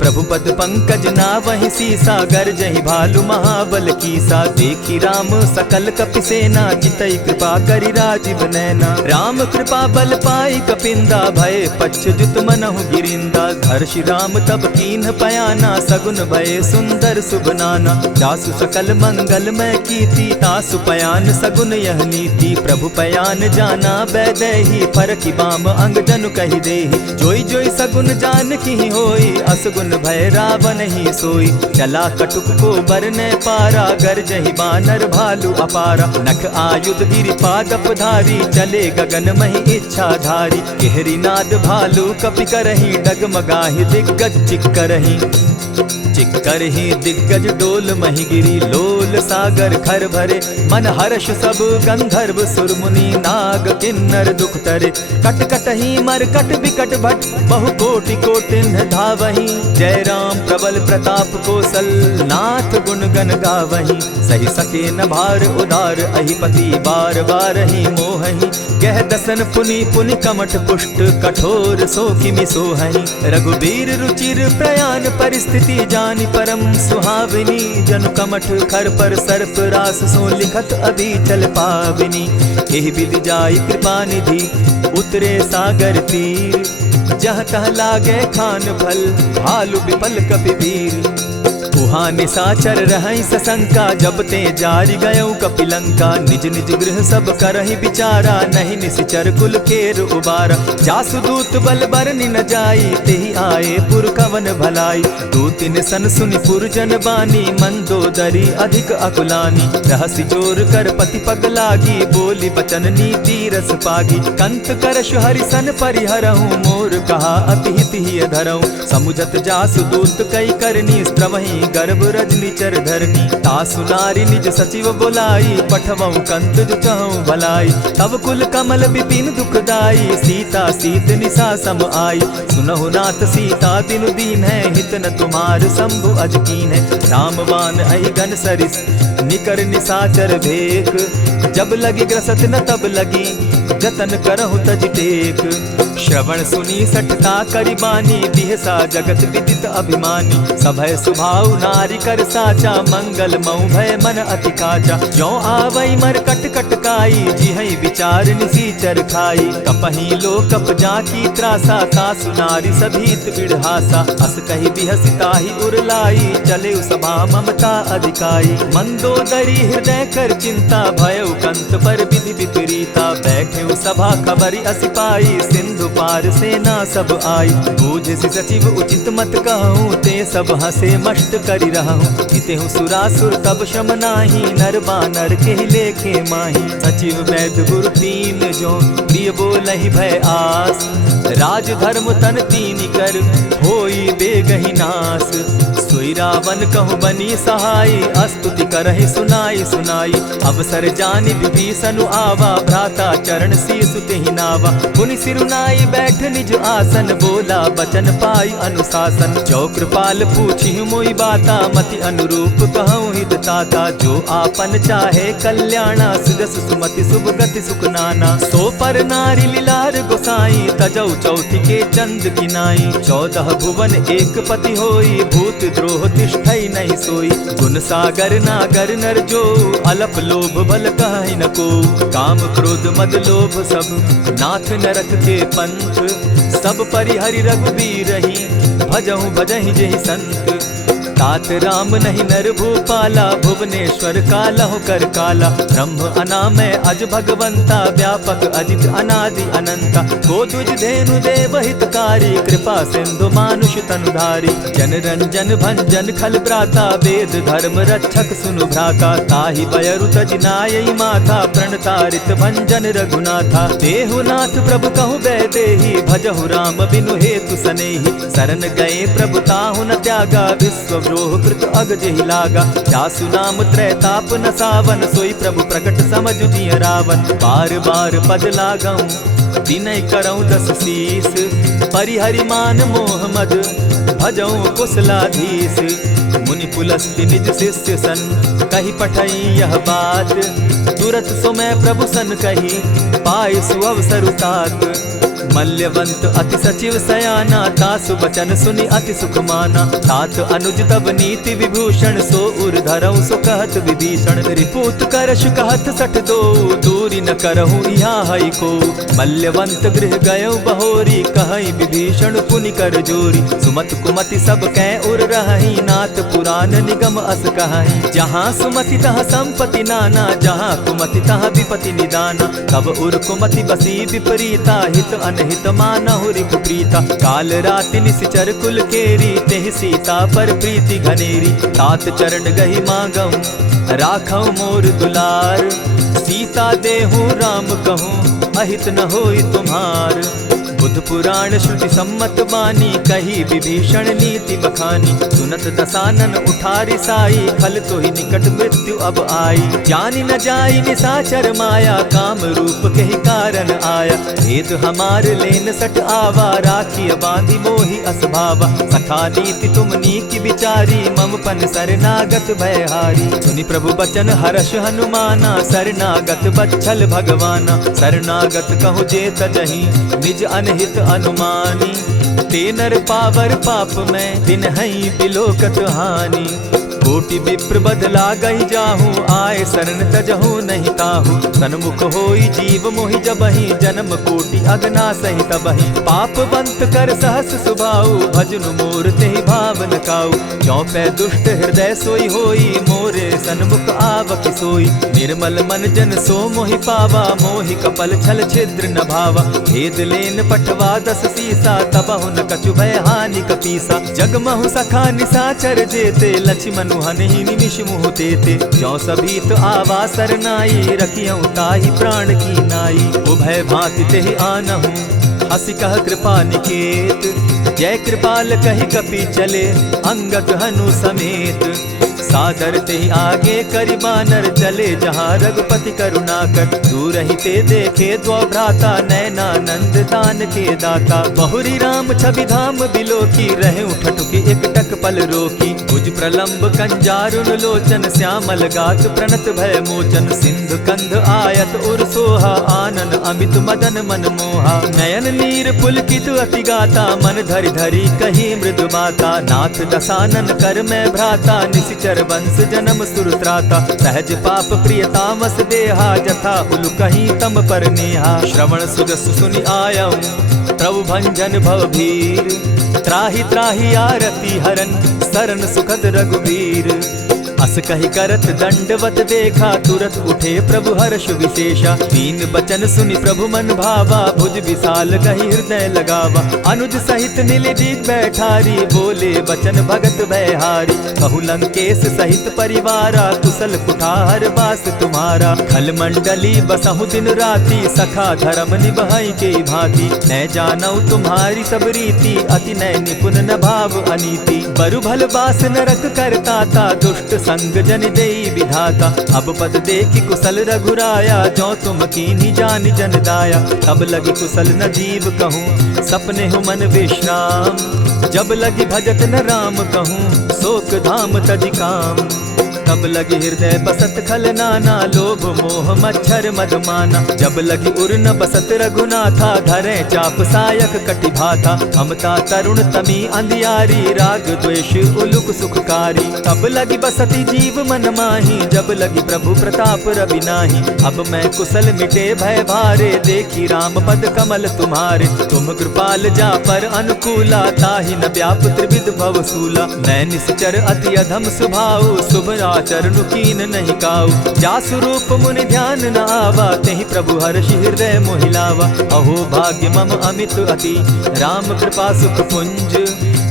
प्रभु पद पंकज नावहि सीसा, गर्जहि भालु महाबल कीसा। देखी राम सकल कपि सेना, चितई कृपा करि राजीव नैना। राम कृपा बल पाई कपिंदा, भय पच्युत मनहु गिरिंदा। हर्षि राम तब कीन्ह पयाना, सगुन भय सुंदर शुभ नाना। जासु सकल मंगल मैं कीर्ति, तासु पयान सगुन यह नीति। प्रभु पयान जाना बैदेही, फरकि बाम अंग जनु कहि देहि। जोई जोई सगुन जान की होई, असगुन भय रावण ही सोई। चला कटुक को बरने पारा, गरजहि बानर भालु अपारा। नख आयुध गिरि पादप धारी, चले गगन महि इच्छा धारी। केहरी नाद भालु कपि करहि, डगमगाहि दिग्गज चिक्करहि। चिक्करहि दिग्गज डोल महि गिरी, लोल सागर खर भरे। मन हर्ष सब गंधर्व सुर मुनि, नाग किन्नर दुख तरे। कट कटहि मरकट बिकट भट, बहु कोटि कोटिन्ह धावहि। जय राम प्रबल प्रताप कौशल, नाथ गुण गण गावहि। सही सके न भार उदार, अहिपति बार बार ही मोहहि। गह दसन पुनि पुनि कमठ पुष्ट, कठोर सो किमि सोहहि। रघुबीर रुचिर प्रयाण परिस्थिति, जानि परम सुहाविनी। जनु कमठ खर पर सर्प रास, सो लिखत अभी चल पाविनी। एहि विधि जाई कृपा निधि, उतरे सागर तीर। जहाँ तह लागे खान फल, भालु विपल कपि वीर। उहाँ निशाचर रहई सशंका, जब ते जारी गयऊ कपिलंका। निज निज गृह सब करहि विचारा, नहीं निशिचर कुल केर उबारा। जासु दूत बल बरनि न जाई, तेहि आए पुर कवन भलाई। दू तिन सन सुनि पुरजन बानी, मंदोदरी अधिक अकुलानी। रहसि जोर कर पति पग लागी, बोली बचन नीति रस पागी। कंत करश हरिसन परिहरहूँ, मोर कहा अति हित ही धरऊँ। समुझत जासु दूत कई करनी, स्त्रवहीं गर्भ रजनी चर धरनी। तासु नारी निज सचिव बोलाई, पठवऊँ कंत जो चहूँ भलाई। तब कुल कमल विपिन दुखदाई, सीता सीत निशा सम आई। सुनहु नाथ सीता दिनु दीन है, हित न तुम्हार शंभु अजकीन है। रामबान अहि घन सरिस निकर निशाचर भेक, जब लगी ग्रसत न तब लगी जतन करहु तज टेक। श्रवण सुनी सठता करिबानी, बिहसा जगत विदित अभिमानी। सभय सुभाव नारी कर साचा, मंगल मऊ भय मन अति काचा। जो आवई मर कट कट काई, जिहई विचार निसीचर खाई। कपही लो कप जाकी त्रासा, तासु नारी सभीत बिढ़ासा। अस कही बिहसिता ही उरलाई, चले सभा ममता अधिकाई। मंदोदरी हृदय कर चिंता, भयउ कंत पर विधि विपरीता। बैठे सभा खबरी असी पाई, सिंधु पार सेना सब आई। बूझ सचिव उचित मत कहूँ, ते सब हंसे मस्त करि रहूँ। जितेहु सुरासुर तब शम नाही, नर बानर के लेखे माही। सचिव वैद्य गुरु तीन जो, प्रिय बोलहि भय आस। राज धर्म तन तीन कर, होई बेगहि नास। सोई रावण कहु बनी सहाय, स्तुति करहि सुनाई सुनाई। अवसर जानि विभीषण आवा, भ्राता चरण शीसु तेहि नावा। पुनि सिरुनाई बैठ निज आसन, बोला बचन पाई अनुशासन। जो कृपाल पूछि मोई बाता, मति अनुरूप कहूँ हित ताता। जो आपन चाहे कल्याणा, सुजस सुमति शुभ गति सुख नाना। सो पर नारी लीलार गोसाई, तजौ चौथि के चंद किनाई। 14 भुवन एक पति होई, भूत द्रोह तिष्ठई नहीं सोई। गुण सागर नागर नर जो, अलप लोभ बल कहि न को। काम क्रोध मद लोभ सब, नाथ नरक के पंथ। सब परिहरि रघुबीरहि, भजहु भजहि जेहि संत। तात राम नहीं नर भूपाला, भुवनेश्वर कालहु कर काला। ब्रह्म अनामय अज भगवंता, व्यापक अजित अनादि अनंता। को तुझ धेनु देव हितकारी, कृपा सिंधु मानुष तनुधारी। जन रंजन भंजन खल भ्राता, वेद धर्म रक्षक सुनु भ्राता। ताहि बयरु तज नायई माथा, प्रणतारित भंजन रघुनाथा। देहुनाथ प्रभु कहु बैदेहि, भजहु राम बिनु हेतु सनेहि। शरण गए प्रभु ताहु न त्यागा, विश्व द्रोह कृत अग जेहि लागा। जासु नाम त्रैताप न सावन, सोई प्रभु प्रकट समझ दिय रावण। बार बार पद लागऊं, विनय करऊं 10 शीस। परिहरि मान मोह मद, भजऊं कुशलाधीश। मुनि पुलस्ति निज शिष्य सन, कही पठई यह बात। तुरत सो मैं प्रभु सन कही, पाए सुअवसर तात। मल्यवंत अति सचिव सयाना, तासु बचन सुनि अति सुख माना। तात अनुज तब नीति विभूषण, सो उर धरऊं सो कहत विभीषण। रिपुत करश कहत सठ दो, दूरी न करहूँ यहाँ हई को। मल्यवंत गृह गयऊ बहोरी, कहई विभीषण पुनि कर जोरी। सुमत कुमति सब कै उर रहई, नाथ पुराण निगम अस कहई। जहाँ सुमति तहाँ संपत्ति नाना, जहाँ कुमति तहाँ विपति निदाना। तब उर कुमति बसी विपरीता, हित अनहित मानहु रिपु प्रीता। काल राति निशिचर कुल केरी, तेहि सीता पर प्रीति घनेरी। तात चरण गहि मांगऊं, राखऊं मोर दुलार। सीता देहूँ राम कहूँ, अहित न होई तुम्हार। बुद्ध पुराण श्रुति सम्मत बानी, कही विभीषण नीति बखानी। सुनत दसानन उठारी साई, खल तो ही निकट मृत्यु अब आई। जानी न जाई निशाचर माया, काम रूप के ही कारण आया। भेद हमार लेन सट आवा, राखी बांधी मोहि असभावा। सखा नीति तुम नीकी विचारी, मम पन शरणागत भयहारी। सुनि प्रभु बचन हर्ष हनुमाना, शरणागत बच्छल भगवाना। शरणागत कहु जे तजहि, निज अनहित अनुमानी। ते नर पावर पाप में, दिन हई बिलोकत हानि। कोटि विप्र बदला गई जाहू, आए शरण तजहू नहीं ताहू। सन्मुख होई जीव मोहि जबहि, जन्म कोटि अगना सही तबहि। पाप बंत कर सहस सुभाऊ, भजनु मोर तेहि भावन काऊ। चौपै दुष्ट हृदय सोई होई, मोरे सन्मुख आवक सोई। निर्मल मन जन सो मोहि पावा, मोहि कपल छल छिद्र न भावा। भेद लेन पठवा 10 सीसा, तबहु न कछु भय हानि कपीसा। जगमहु सखा निसाचर जेते, लक्ष्मण हनहि निमिष मुह तेते। जो सभीत आवा सरनाई, रखियऊ ताहि प्राण की नाई। उभय भांति तेहि आनहु, हसी कह कृपा निकेत। जय कृपाल कहि कपि चले, अंगद हनु समेत। सादर ते आगे करि बानर चले, जहाँ रघुपति करुणाकर। दूर ही ते देखे द्वौ भ्राता, नैनानंद दान के दाता। बहुरी राम छवि धाम बिलोकी, रहे ठठुकी एकटक पल रोकी। भुज प्रलंब कंजारुन लोचन, श्यामल गात प्रणत भय मोचन। सिंधु कंध आयत उर सोहा, आनन अमित मदन मन मोहा। नयन नीर पुलकित अति गाता, मन धरि धरि कही मृदु बाता। नाथ दसानन कर मैं भ्राता, निशिचर वंश जन्म सुरत्राता। सहज पाप प्रिय तामस देहा, जथा उलु कहीं तम पर नेहा। श्रवण सुजस सुनि आयऊं, प्रभु भंजन भव भीर। त्राहि त्राहि आरती हरन, सरन सुखद रघुबीर। अस कहि करत दंडवत देखा, तुरत उठे प्रभु हर्ष विशेषा। दीन बचन सुनि प्रभु मन भावा, भुज विशाल कहि हृदय लगावा। अनुज सहित नीलदीप बैठारी, बोले बचन भगत भयहारी। कहु लंकेश सहित परिवारा, कुशल कुठार बास तुम्हारा। खल मंडली बसहु दिन राति, सखा धर्म निभाई के भांति। न जानौ तुम्हारी सब रीति, अति नय निपुण न भाव अनीति। बरु भल बास नरक करताता, दुष्ट संग जन देई विधाता। अब पद देखि कुशल रघुराया, जो तुम कीन्ही जानि जन दाया। तब लगी कुशल न जीव कहूँ, सपने हो मन विश्राम। जब लगी भजत न राम कहूँ, शोक धाम तजि काम। तब लगी हृदय बसत खल नाना, लोभ मोह मच्छर मद माना। जब लगी उर न बसत रघुनाथा, धरे चाप सायक कटि भाता। ममता तरुण तमी अंधियारी, राग द्वेष उलुक सुखकारी। तब लगी बसती जीव मन माही, जब लगी प्रभु प्रताप रवि नाही। अब मैं कुशल मिटे भय भारे, देखी राम पद कमल तुम्हारे। तुम कृपाल जा पर अनुकूला, ताहि न व्याप त्रिविध भव सूला। मैं निश्चर अति अधम सुभाऊ, शुभ चरणु कीन नहीं काऊ। जासु रूप मुनि ध्यान न आवा, तेहि प्रभु हर्षि हृदय मोहिलावा। अहो भाग्य मम अमित अति, राम कृपा सुख पुंज।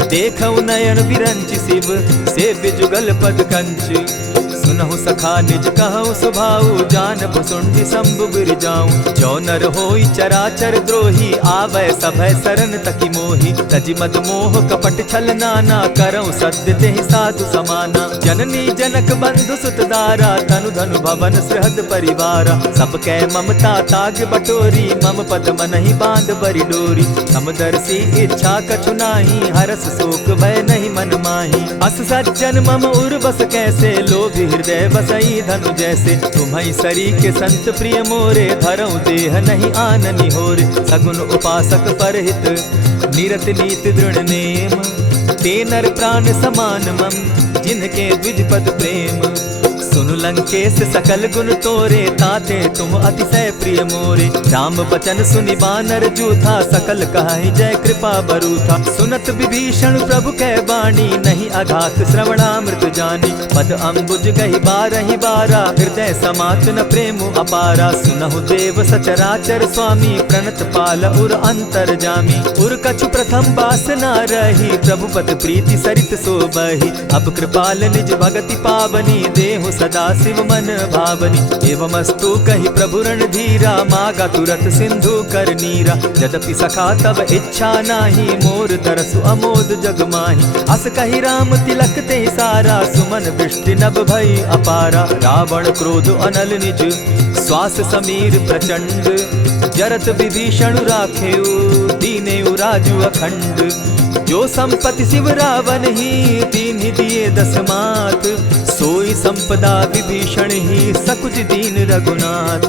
देखऊ नयन विरंचि शिव, सेव्य जुगल पद कंच। सुनहु सखा निज कहूँ सुभाऊ, जान भुसुंडि शंभु गिर जाऊं। जो नर होई चराचर द्रोही, आवे सभय शरण तकी मोही। तजि मद मोह कपट छल नाना, करऊँ सत्य तेहि साधु समाना। जननी जनक बंधु सुत दारा, तनु धनु भवन सृहद परिवारा। सब कै ममता ताग बटोरी, मम पद मनहि बांध बरि डोरी। समदर्शी इच्छा कछु नाही, हरस शोक भय नहीं मन माही। अस सज्जन मम उर बस कैसे, लोभी हृदय बसई धनु जैसे। तुम्हि सरी के संत प्रिय मोरे, धरऊ देह नहीं आननि होरे। सगुन उपासक परहित, निरत नीत दृढ़ नेम। ते नर प्राण समान मम, जिनके द्विज पद प्रेम। सुनु लंकेश सकल गुण तोरे, ताते तुम अतिशय प्रिय मोरे। राम बचन सुनि बानर जूथा, सकल कहाहि जय कृपा बरूथा। सुनत विभीषण प्रभु कै बाणी, नहीं अघात श्रवणामृत जानी। पद अम्बुज गहि बारहि बारा, हृदय समात न प्रेम अपारा। सुनहु देव सचराचर स्वामी, प्रणत पाल उर अंतर जामी। उर कछु प्रथम बास न रही, प्रभु पद प्रीति सरित सोबहि। अब कृपाल निज भगति पावनी, देहु सदा शिव मन भावनी। एवमस्तु कहि प्रभु रणधीरा, मागा तुरत सिंधु कर नीरा। यद्यपि सखा तब इच्छा नाही, मोर तरसु अमोद जग माही। अस कहि राम तिलक ते सारा, सुमन वृष्टि नभ भई अपारा। रावण क्रोध अनल निज, श्वास समीर प्रचंड। जरत विभीषण राखेउ, दीनेउ राजु अखंड। जो संपत्ति शिव रावण ही, दीन्हि दिए 10 मात। सोई संपदा विभीषण ही, सकुच दीन रघुनाथ।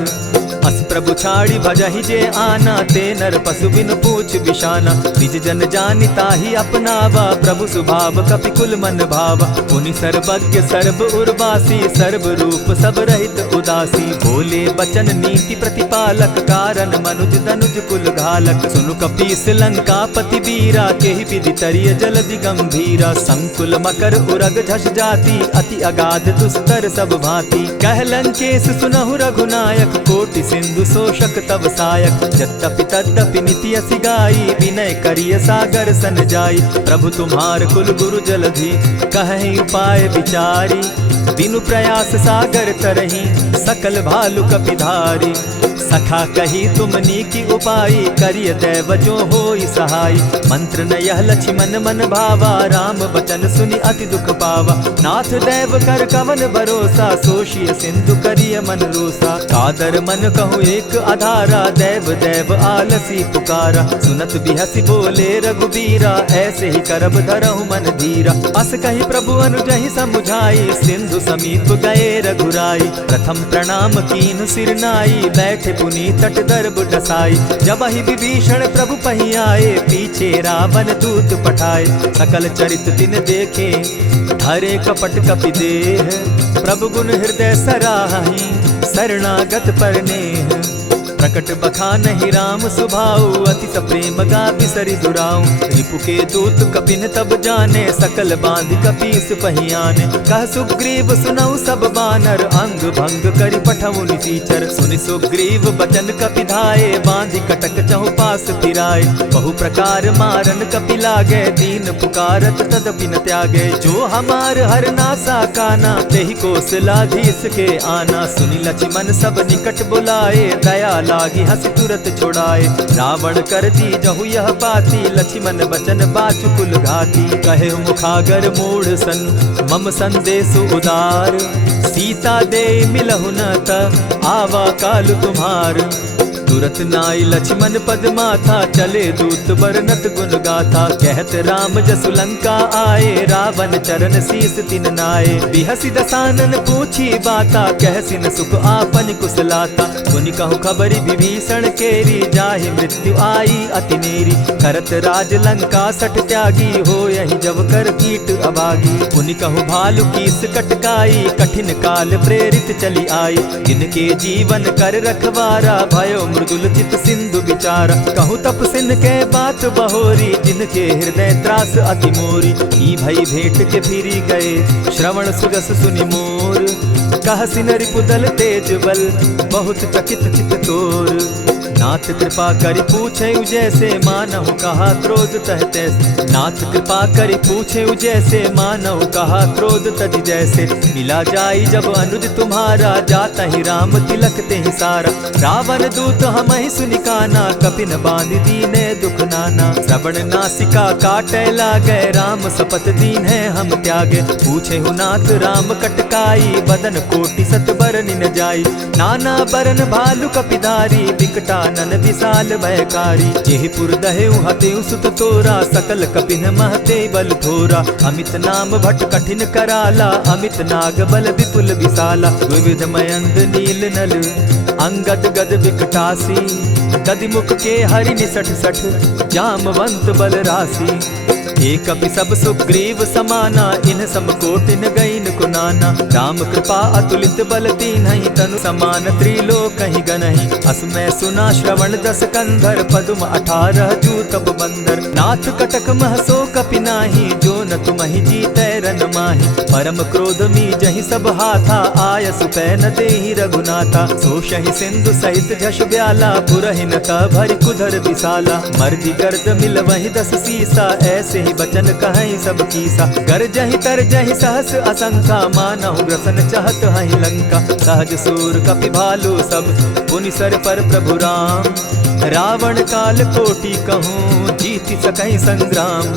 अस प्रभु छाड़ी भजहि जे आना, ते नर पशु बिन पूछ बिशाना। निज जन जानि ताहि अपनावा, प्रभु स्वभाव कपि कुल मन भावा। पुनि सर्वज्ञ सर्व उर्वासी, सर्व रूप सब रहित उदासी। बोले बचन नीति प्रतिपालक, कारण मनुज दनुज कुल घालक। सुनु कपीस लंकापति वीरा, केहि विधि तरिय जलधि गंभीरा। संकुल मकर उरग झष जाति, अति अगाध दुस्तर सब भांति। कह लंकेश सुनहु रघुनायक, कोटि सिंधु शोषक तब सायक। यद्यपि तद्यपि निति असि गाई, विनय करिय सागर सन जाई। प्रभु तुम्हार कुल गुरु जलधि, कहि उपाय विचारी। बिनु प्रयास सागर तरही, सकल भालु कपिधारी। सखा कही तुम नीकी उपाय, करिय दैव जो होई सहाय। मंत्र न यह लक्ष्मण मन भावा, राम बचन सुनि अति दुख पावा। नाथ दैव कर कवन भरोसा, सोषिय सिंधु करिय मन रोसा। कादर मन कहूँ एक आधारा, दैव दैव आलसी पुकारा। सुनत बिहसी बोले रघुबीरा, ऐसे ही करब धरहु मन धीरा। अस कही प्रभु अनुजहि समुझाई, सिंधु समीप गए रघुराई। प्रथम प्रणाम कीन्ह सिर नाई, बैठे पुनि तट दर्ब डसाई। जब ही विभीषण प्रभु पही आए, पीछे रावण दूत पठाए। सकल चरित तिन देखे, धरे कपट कपि देह। प्रभु गुण हृदय सराहि, शरणागत पर नेह। प्रकट बखानहि राम सुभाऊ, अति सप्रेम गा बिसरि दुराऊ। रिपु के दूत कपिन तब जाने, सकल बांधि कपीस पहियाने। कह सुग्रीव सुनऊ सब बानर, अंग भंग करि पठऊ निसीचर। सुनि सुग्रीव बचन कपि धाये, बांधि कटक चहु पास फिराए। बहु प्रकार मारन कपि लागे, दीन पुकारत तदपि न त्यागे। जो हमार हर नासा काना, तेहि कौशलाधीश के आना। सुनि लक्ष्मण सब निकट बुलाए, दया लागी हंस तुरत छोड़ाए। रावण कर दी जहु यह बाती, लक्ष्मण बचन बाचु कुल घाती। कहे मुखागर मूढ़ सन, मम संदेश उदार। सीता दे मिलहु न त, आवा काल तुम्हार। तुरत नाई लक्ष्मण पद माथा, चले दूत बरनत गुण गाथा। कहत राम जसु लंका आए, रावण चरण शीस तिन नाये। बिहसि दसानन पूछी बाता, कहसिन सुख आपन कुशलाता। मुनि कहु खबरि विभीषण केरी, जाहि मृत्यु आई अति नेरी। करत राज लंका सठ त्यागी, हो यही जब कर कीट अभागी। मुनि कहु भालु कीस कटकाई, कठिन काल प्रेरित चली आई। इनके जीवन कर रखवारा, भयो मृदुल चित सिंधु विचार। कहु तपसिन के बात बहोरी, जिनके हृदय त्रास अति मोरी। की भई भेंट के फिरी गए, श्रवण सुजस सुनि मोर। कहसिन रिपुदल तेज बल, बहुत चकित चित तोर। नाथ कृपा करि पूछे जैसे, मानहु कहा क्रोध तह तैसे। नाथ कृपा करि पूछे जैसे, मानहु कहा क्रोध तज जैसे। मिला जाई जब अनुज तुम्हारा, जाता ही राम तिलक ते ही सारा। रावण दूत हम ही सुनिकाना, कपिन बांध दीने दुख नाना। श्रवण नासिका काटे लागे, राम सपत दीन है हम त्यागे। पूछे हु नाथ राम कटकाई, बदन कोटि सत बरन न जाई। नाना बरन भालु कपिधारी, विकटा नन विशाल भयकारी। जेहिपुर दहेउ हतेउ सुत तोरा, सकल कपिन महते बल थोरा। अमित नाम भट कठिन कराला, अमित नाग बल विपुल विशाला। द्विविध मयंद नील नल, अंगद गद विकटासी। गदिमुख के हरि निसठ सठ, जामवंत बल राशि। एक कपि सब सुग्रीव समाना, इन सम कोटिन गईन कुनाना। राम कृपा अतुलित बल तीन्हि, तनु समान त्रिलोक ही गनहि। असमय सुना श्रवण दस कंधर, पदुम 18 जूतब बंदर। नाथ कटक महसो कपि नाही, जो न तुमहि जीतै रन माहि। परम क्रोध मी जहि सब हाथा, आय सुपै न देहि रघुनाथा। सोषहि सिंधु सहित झष ब्याला, पुरहि न त भरि कुधर विशाला। मर्दि गर्द मिल वहि 10 सीसा, ऐसे बचन कहीं सब कीसा। कर जहि तर जहि सहस असंखा, मानहु ग्रसन चाहत हहि लंका। सहज सूर कपि भालु सब, पुनि सर पर प्रभु राम। रावण काल कोटि कहूँ, जीति सकहि संग्राम।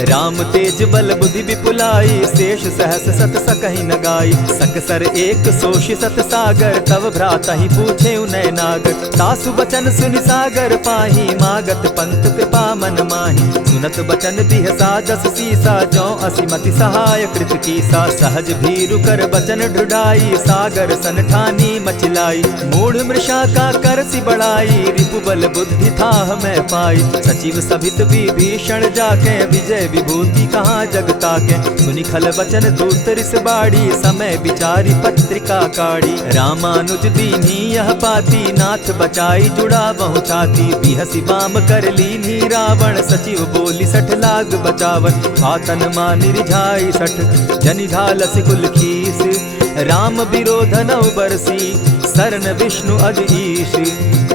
राम तेज बल बुद्धि विपुलाई, शेष सहस सत सकहि न गाई। सकसर एक सोषि सत सागर, तव भ्राता ही पूछे उनय नागर। तासु बचन सुनि सागर पाही, मागत पंत कृपा मन माही। सुनत बचन बिहसा जस सीसा, जौ असिमति सहाय कृत कीसा। सहज भीरु कर बचन ढुढ़ाई, सागर सन ठानी मचिलाई। मूढ़ मृषा का कर सी बढ़ाई, रिपु बल बुद्धि थाह मैं पाई। सचिव सभित विभीषण जाके, विजय विभूति कहाँ जगता के। सुनि खल बचन दूत रिस बाड़ी, समय विचारी पत्रिका काढ़ी। रामानुज दीन्ही यह पाती, नाथ बचाई जुड़ा बहु छाती। बिहसी बाम कर लीन्ही रावण, सचिव बोली सठ लाग बचावन। आतन मानि रिझाई सठ, जनि ढालस कुल खीस। राम विरोध नौ बरसी, सरन विष्णु अज ईश।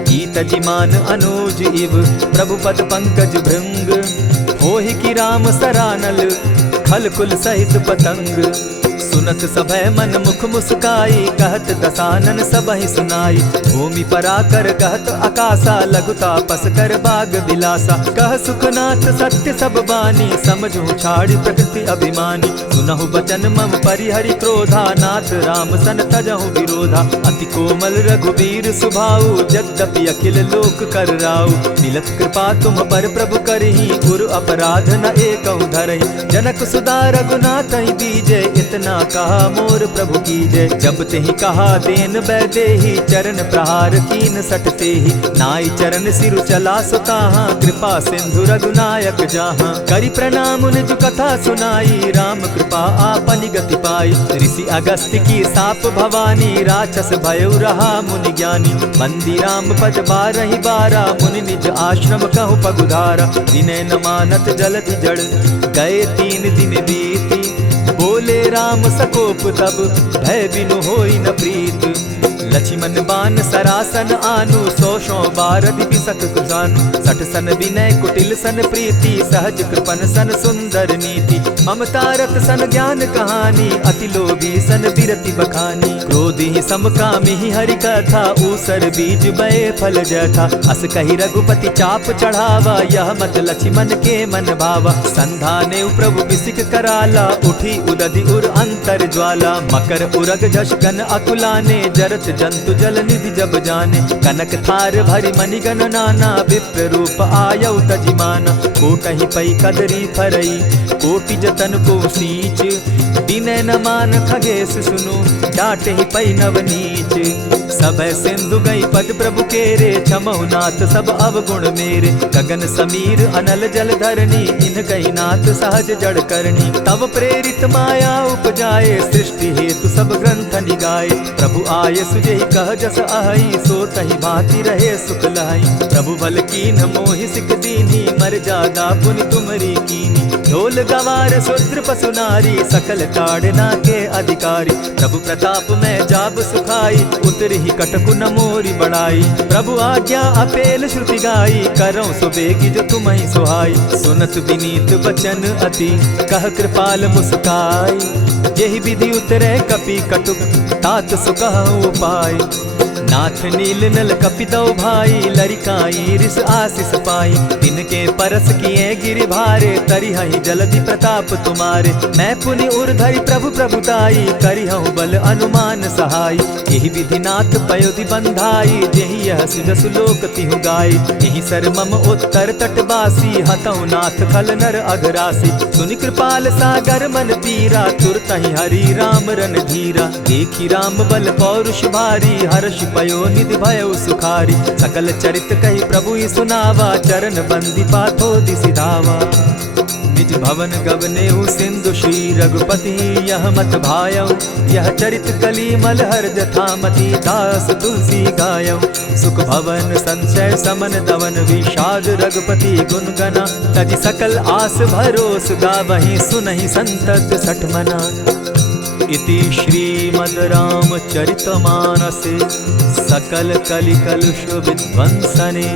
गीत जिमान अनुज इव, प्रभु पद पंकज भृंग। होहि कि राम सरानल, खल कुल सहित पतंग। सुनत सभय मन मुख मुस्काई, कहत दसानन सबहि सुनाई। भूमि पराकर कहत आकाशा, लघु तापस कर बाग बिलासा। कह सुखनाथ सत्य सब बानी, समझू छाड़ प्रकृति अभिमानी। सुनहु बचन मम परिहरि क्रोधा, नाथ राम सन तजहु विरोधा। अति कोमल रघुबीर सुभाऊ, यद्यपि अखिल लोक कर राऊ। मिलत कृपा तुम पर प्रभु करही, गुरु अपराध न एकहु धरहि। जनक सुदा रघुनाथ ही दीजे, इतना कहा मोर प्रभु की जय। जब तेहि कहा देन बैदेही, चरण प्रहार कीन सटते ही। नाई चरण सिरु चला सुताहा, कृपा सिंधु रघुनायक जाहा। करि प्रणाम निज कथा सुनाई, राम कृपा आपनि गति पाई। ऋषि अगस्त्य की साप भवानी, राक्षस भयउ रहा मुनि ज्ञानी। बंदी राम पद बारहि बारा, मुनि निज आश्रम कहु पगुधारा। विनय न मानत जलधि जड़, गए 3 दिन बीती। बोले राम सकोप तब, भय बिनु होई न प्रीत। लक्ष्मण बान सरासन आनु, 100 बार दिपिसक कुजानु। 60 सन विनय कुटिल सन प्रीति, सहज कृपन सन सुंदर नीति। ममता रत सन ज्ञान कहानी, अति लोभी सन बिरति बखानी। क्रोधी समकामी हरि कथा, ऊसर बीज बय फल जथा। अस कहि रघुपति चाप चढ़ावा, यह मत लक्ष्मण के मन भावा। संधाने प्रभु बिसिक कराला, उठी उदधि उर अंतर ज्वाला। मकर उरग झष गन अकुलाने, जरत जंतु जल निधि जब जाने। कनक थार भरी मणिगण नाना, विप्र रूप आयउ तजिमाना। कोटहि पै कदरी फरई, कोटि जतन को सींच। विनय न मान खगेश सुनु, डांटहि पै नवनीच। सभय सिंधु गई पद प्रभु केरे, छमहु नाथ सब अवगुण मेरे। गगन समीर अनल जल धरनी, इन गई नाथ सहज जड़ करनी। तब प्रेरित माया उपजाए, सृष्टि हेतु सब ग्रंथ निगाए। प्रभु आय सुजेहि कह जस अहई, सो तहि भांति रहे सुख लहई। प्रभु बल कीन मोहि सिख दीनी, मर जादा पुनि तुमरी कीनी। ढोल गवार शूद्र पशु नारी, सकल ताड़ना के अधिकारी। प्रभु प्रताप में जाब सुखाई, उतरहि कटकु न मोरी बड़ाई। प्रभु आज्ञा अपेल श्रुति गाई, करऊं सुबेगी जो तुम्हि सुहाई। सुनत विनीत वचन अति, कह कृपाल मुस्काई। जेहि विधि उतरे कपि कटुक, तात सुकहु उपाय। नाथ नील नल कपितौ भाई, लरिकाई रिस आशीष पाई। तिनके परस किए गिरि भारे, तरिहहि जलधि प्रताप तुम्हारे। मैं पुनि उर्धरि प्रभु प्रभुताई, करिहु बल अनुमान सहाय। एहि विधि नाथ पयोधि बंधाई, जेहि यह सुजसु लोक तिहु गाई। एहि सर मम उत्तर तटवासी, हतौ नाथ खल नर अघरासी। सुनि कृपाल सागर मन पीरा, तुरतहि हरि राम रन धीरा। देखि राम बल पौरुष भारी, हर्ष पयो निधि भयउ सुखारी। सकल चरित कहि प्रभु सुनावा, चरण बंदी पाथो दिसि धावा। निज भवन गवनेउ सिंधु श्री रघुपति, यह मत भायउ। यह चरित कली मलहर जथामति, दास तुलसी गायउ। सुख भवन संशय समन दवन, विषाद रघुपति गुण गना। तजि सकल आस भरोस, गावहि सुनहि संतत सठ मना। इति श्रीमद् रामचरितमानसे, सकल कलिकलुष विध्वंसने।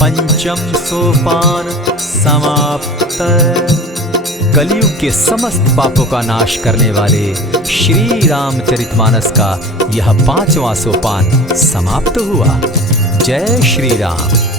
पंचम सोपान समाप्त। कलयुग के समस्त पापों का नाश करने वाले श्री रामचरितमानस का यह 5वां सोपान समाप्त हुआ। जय श्री राम।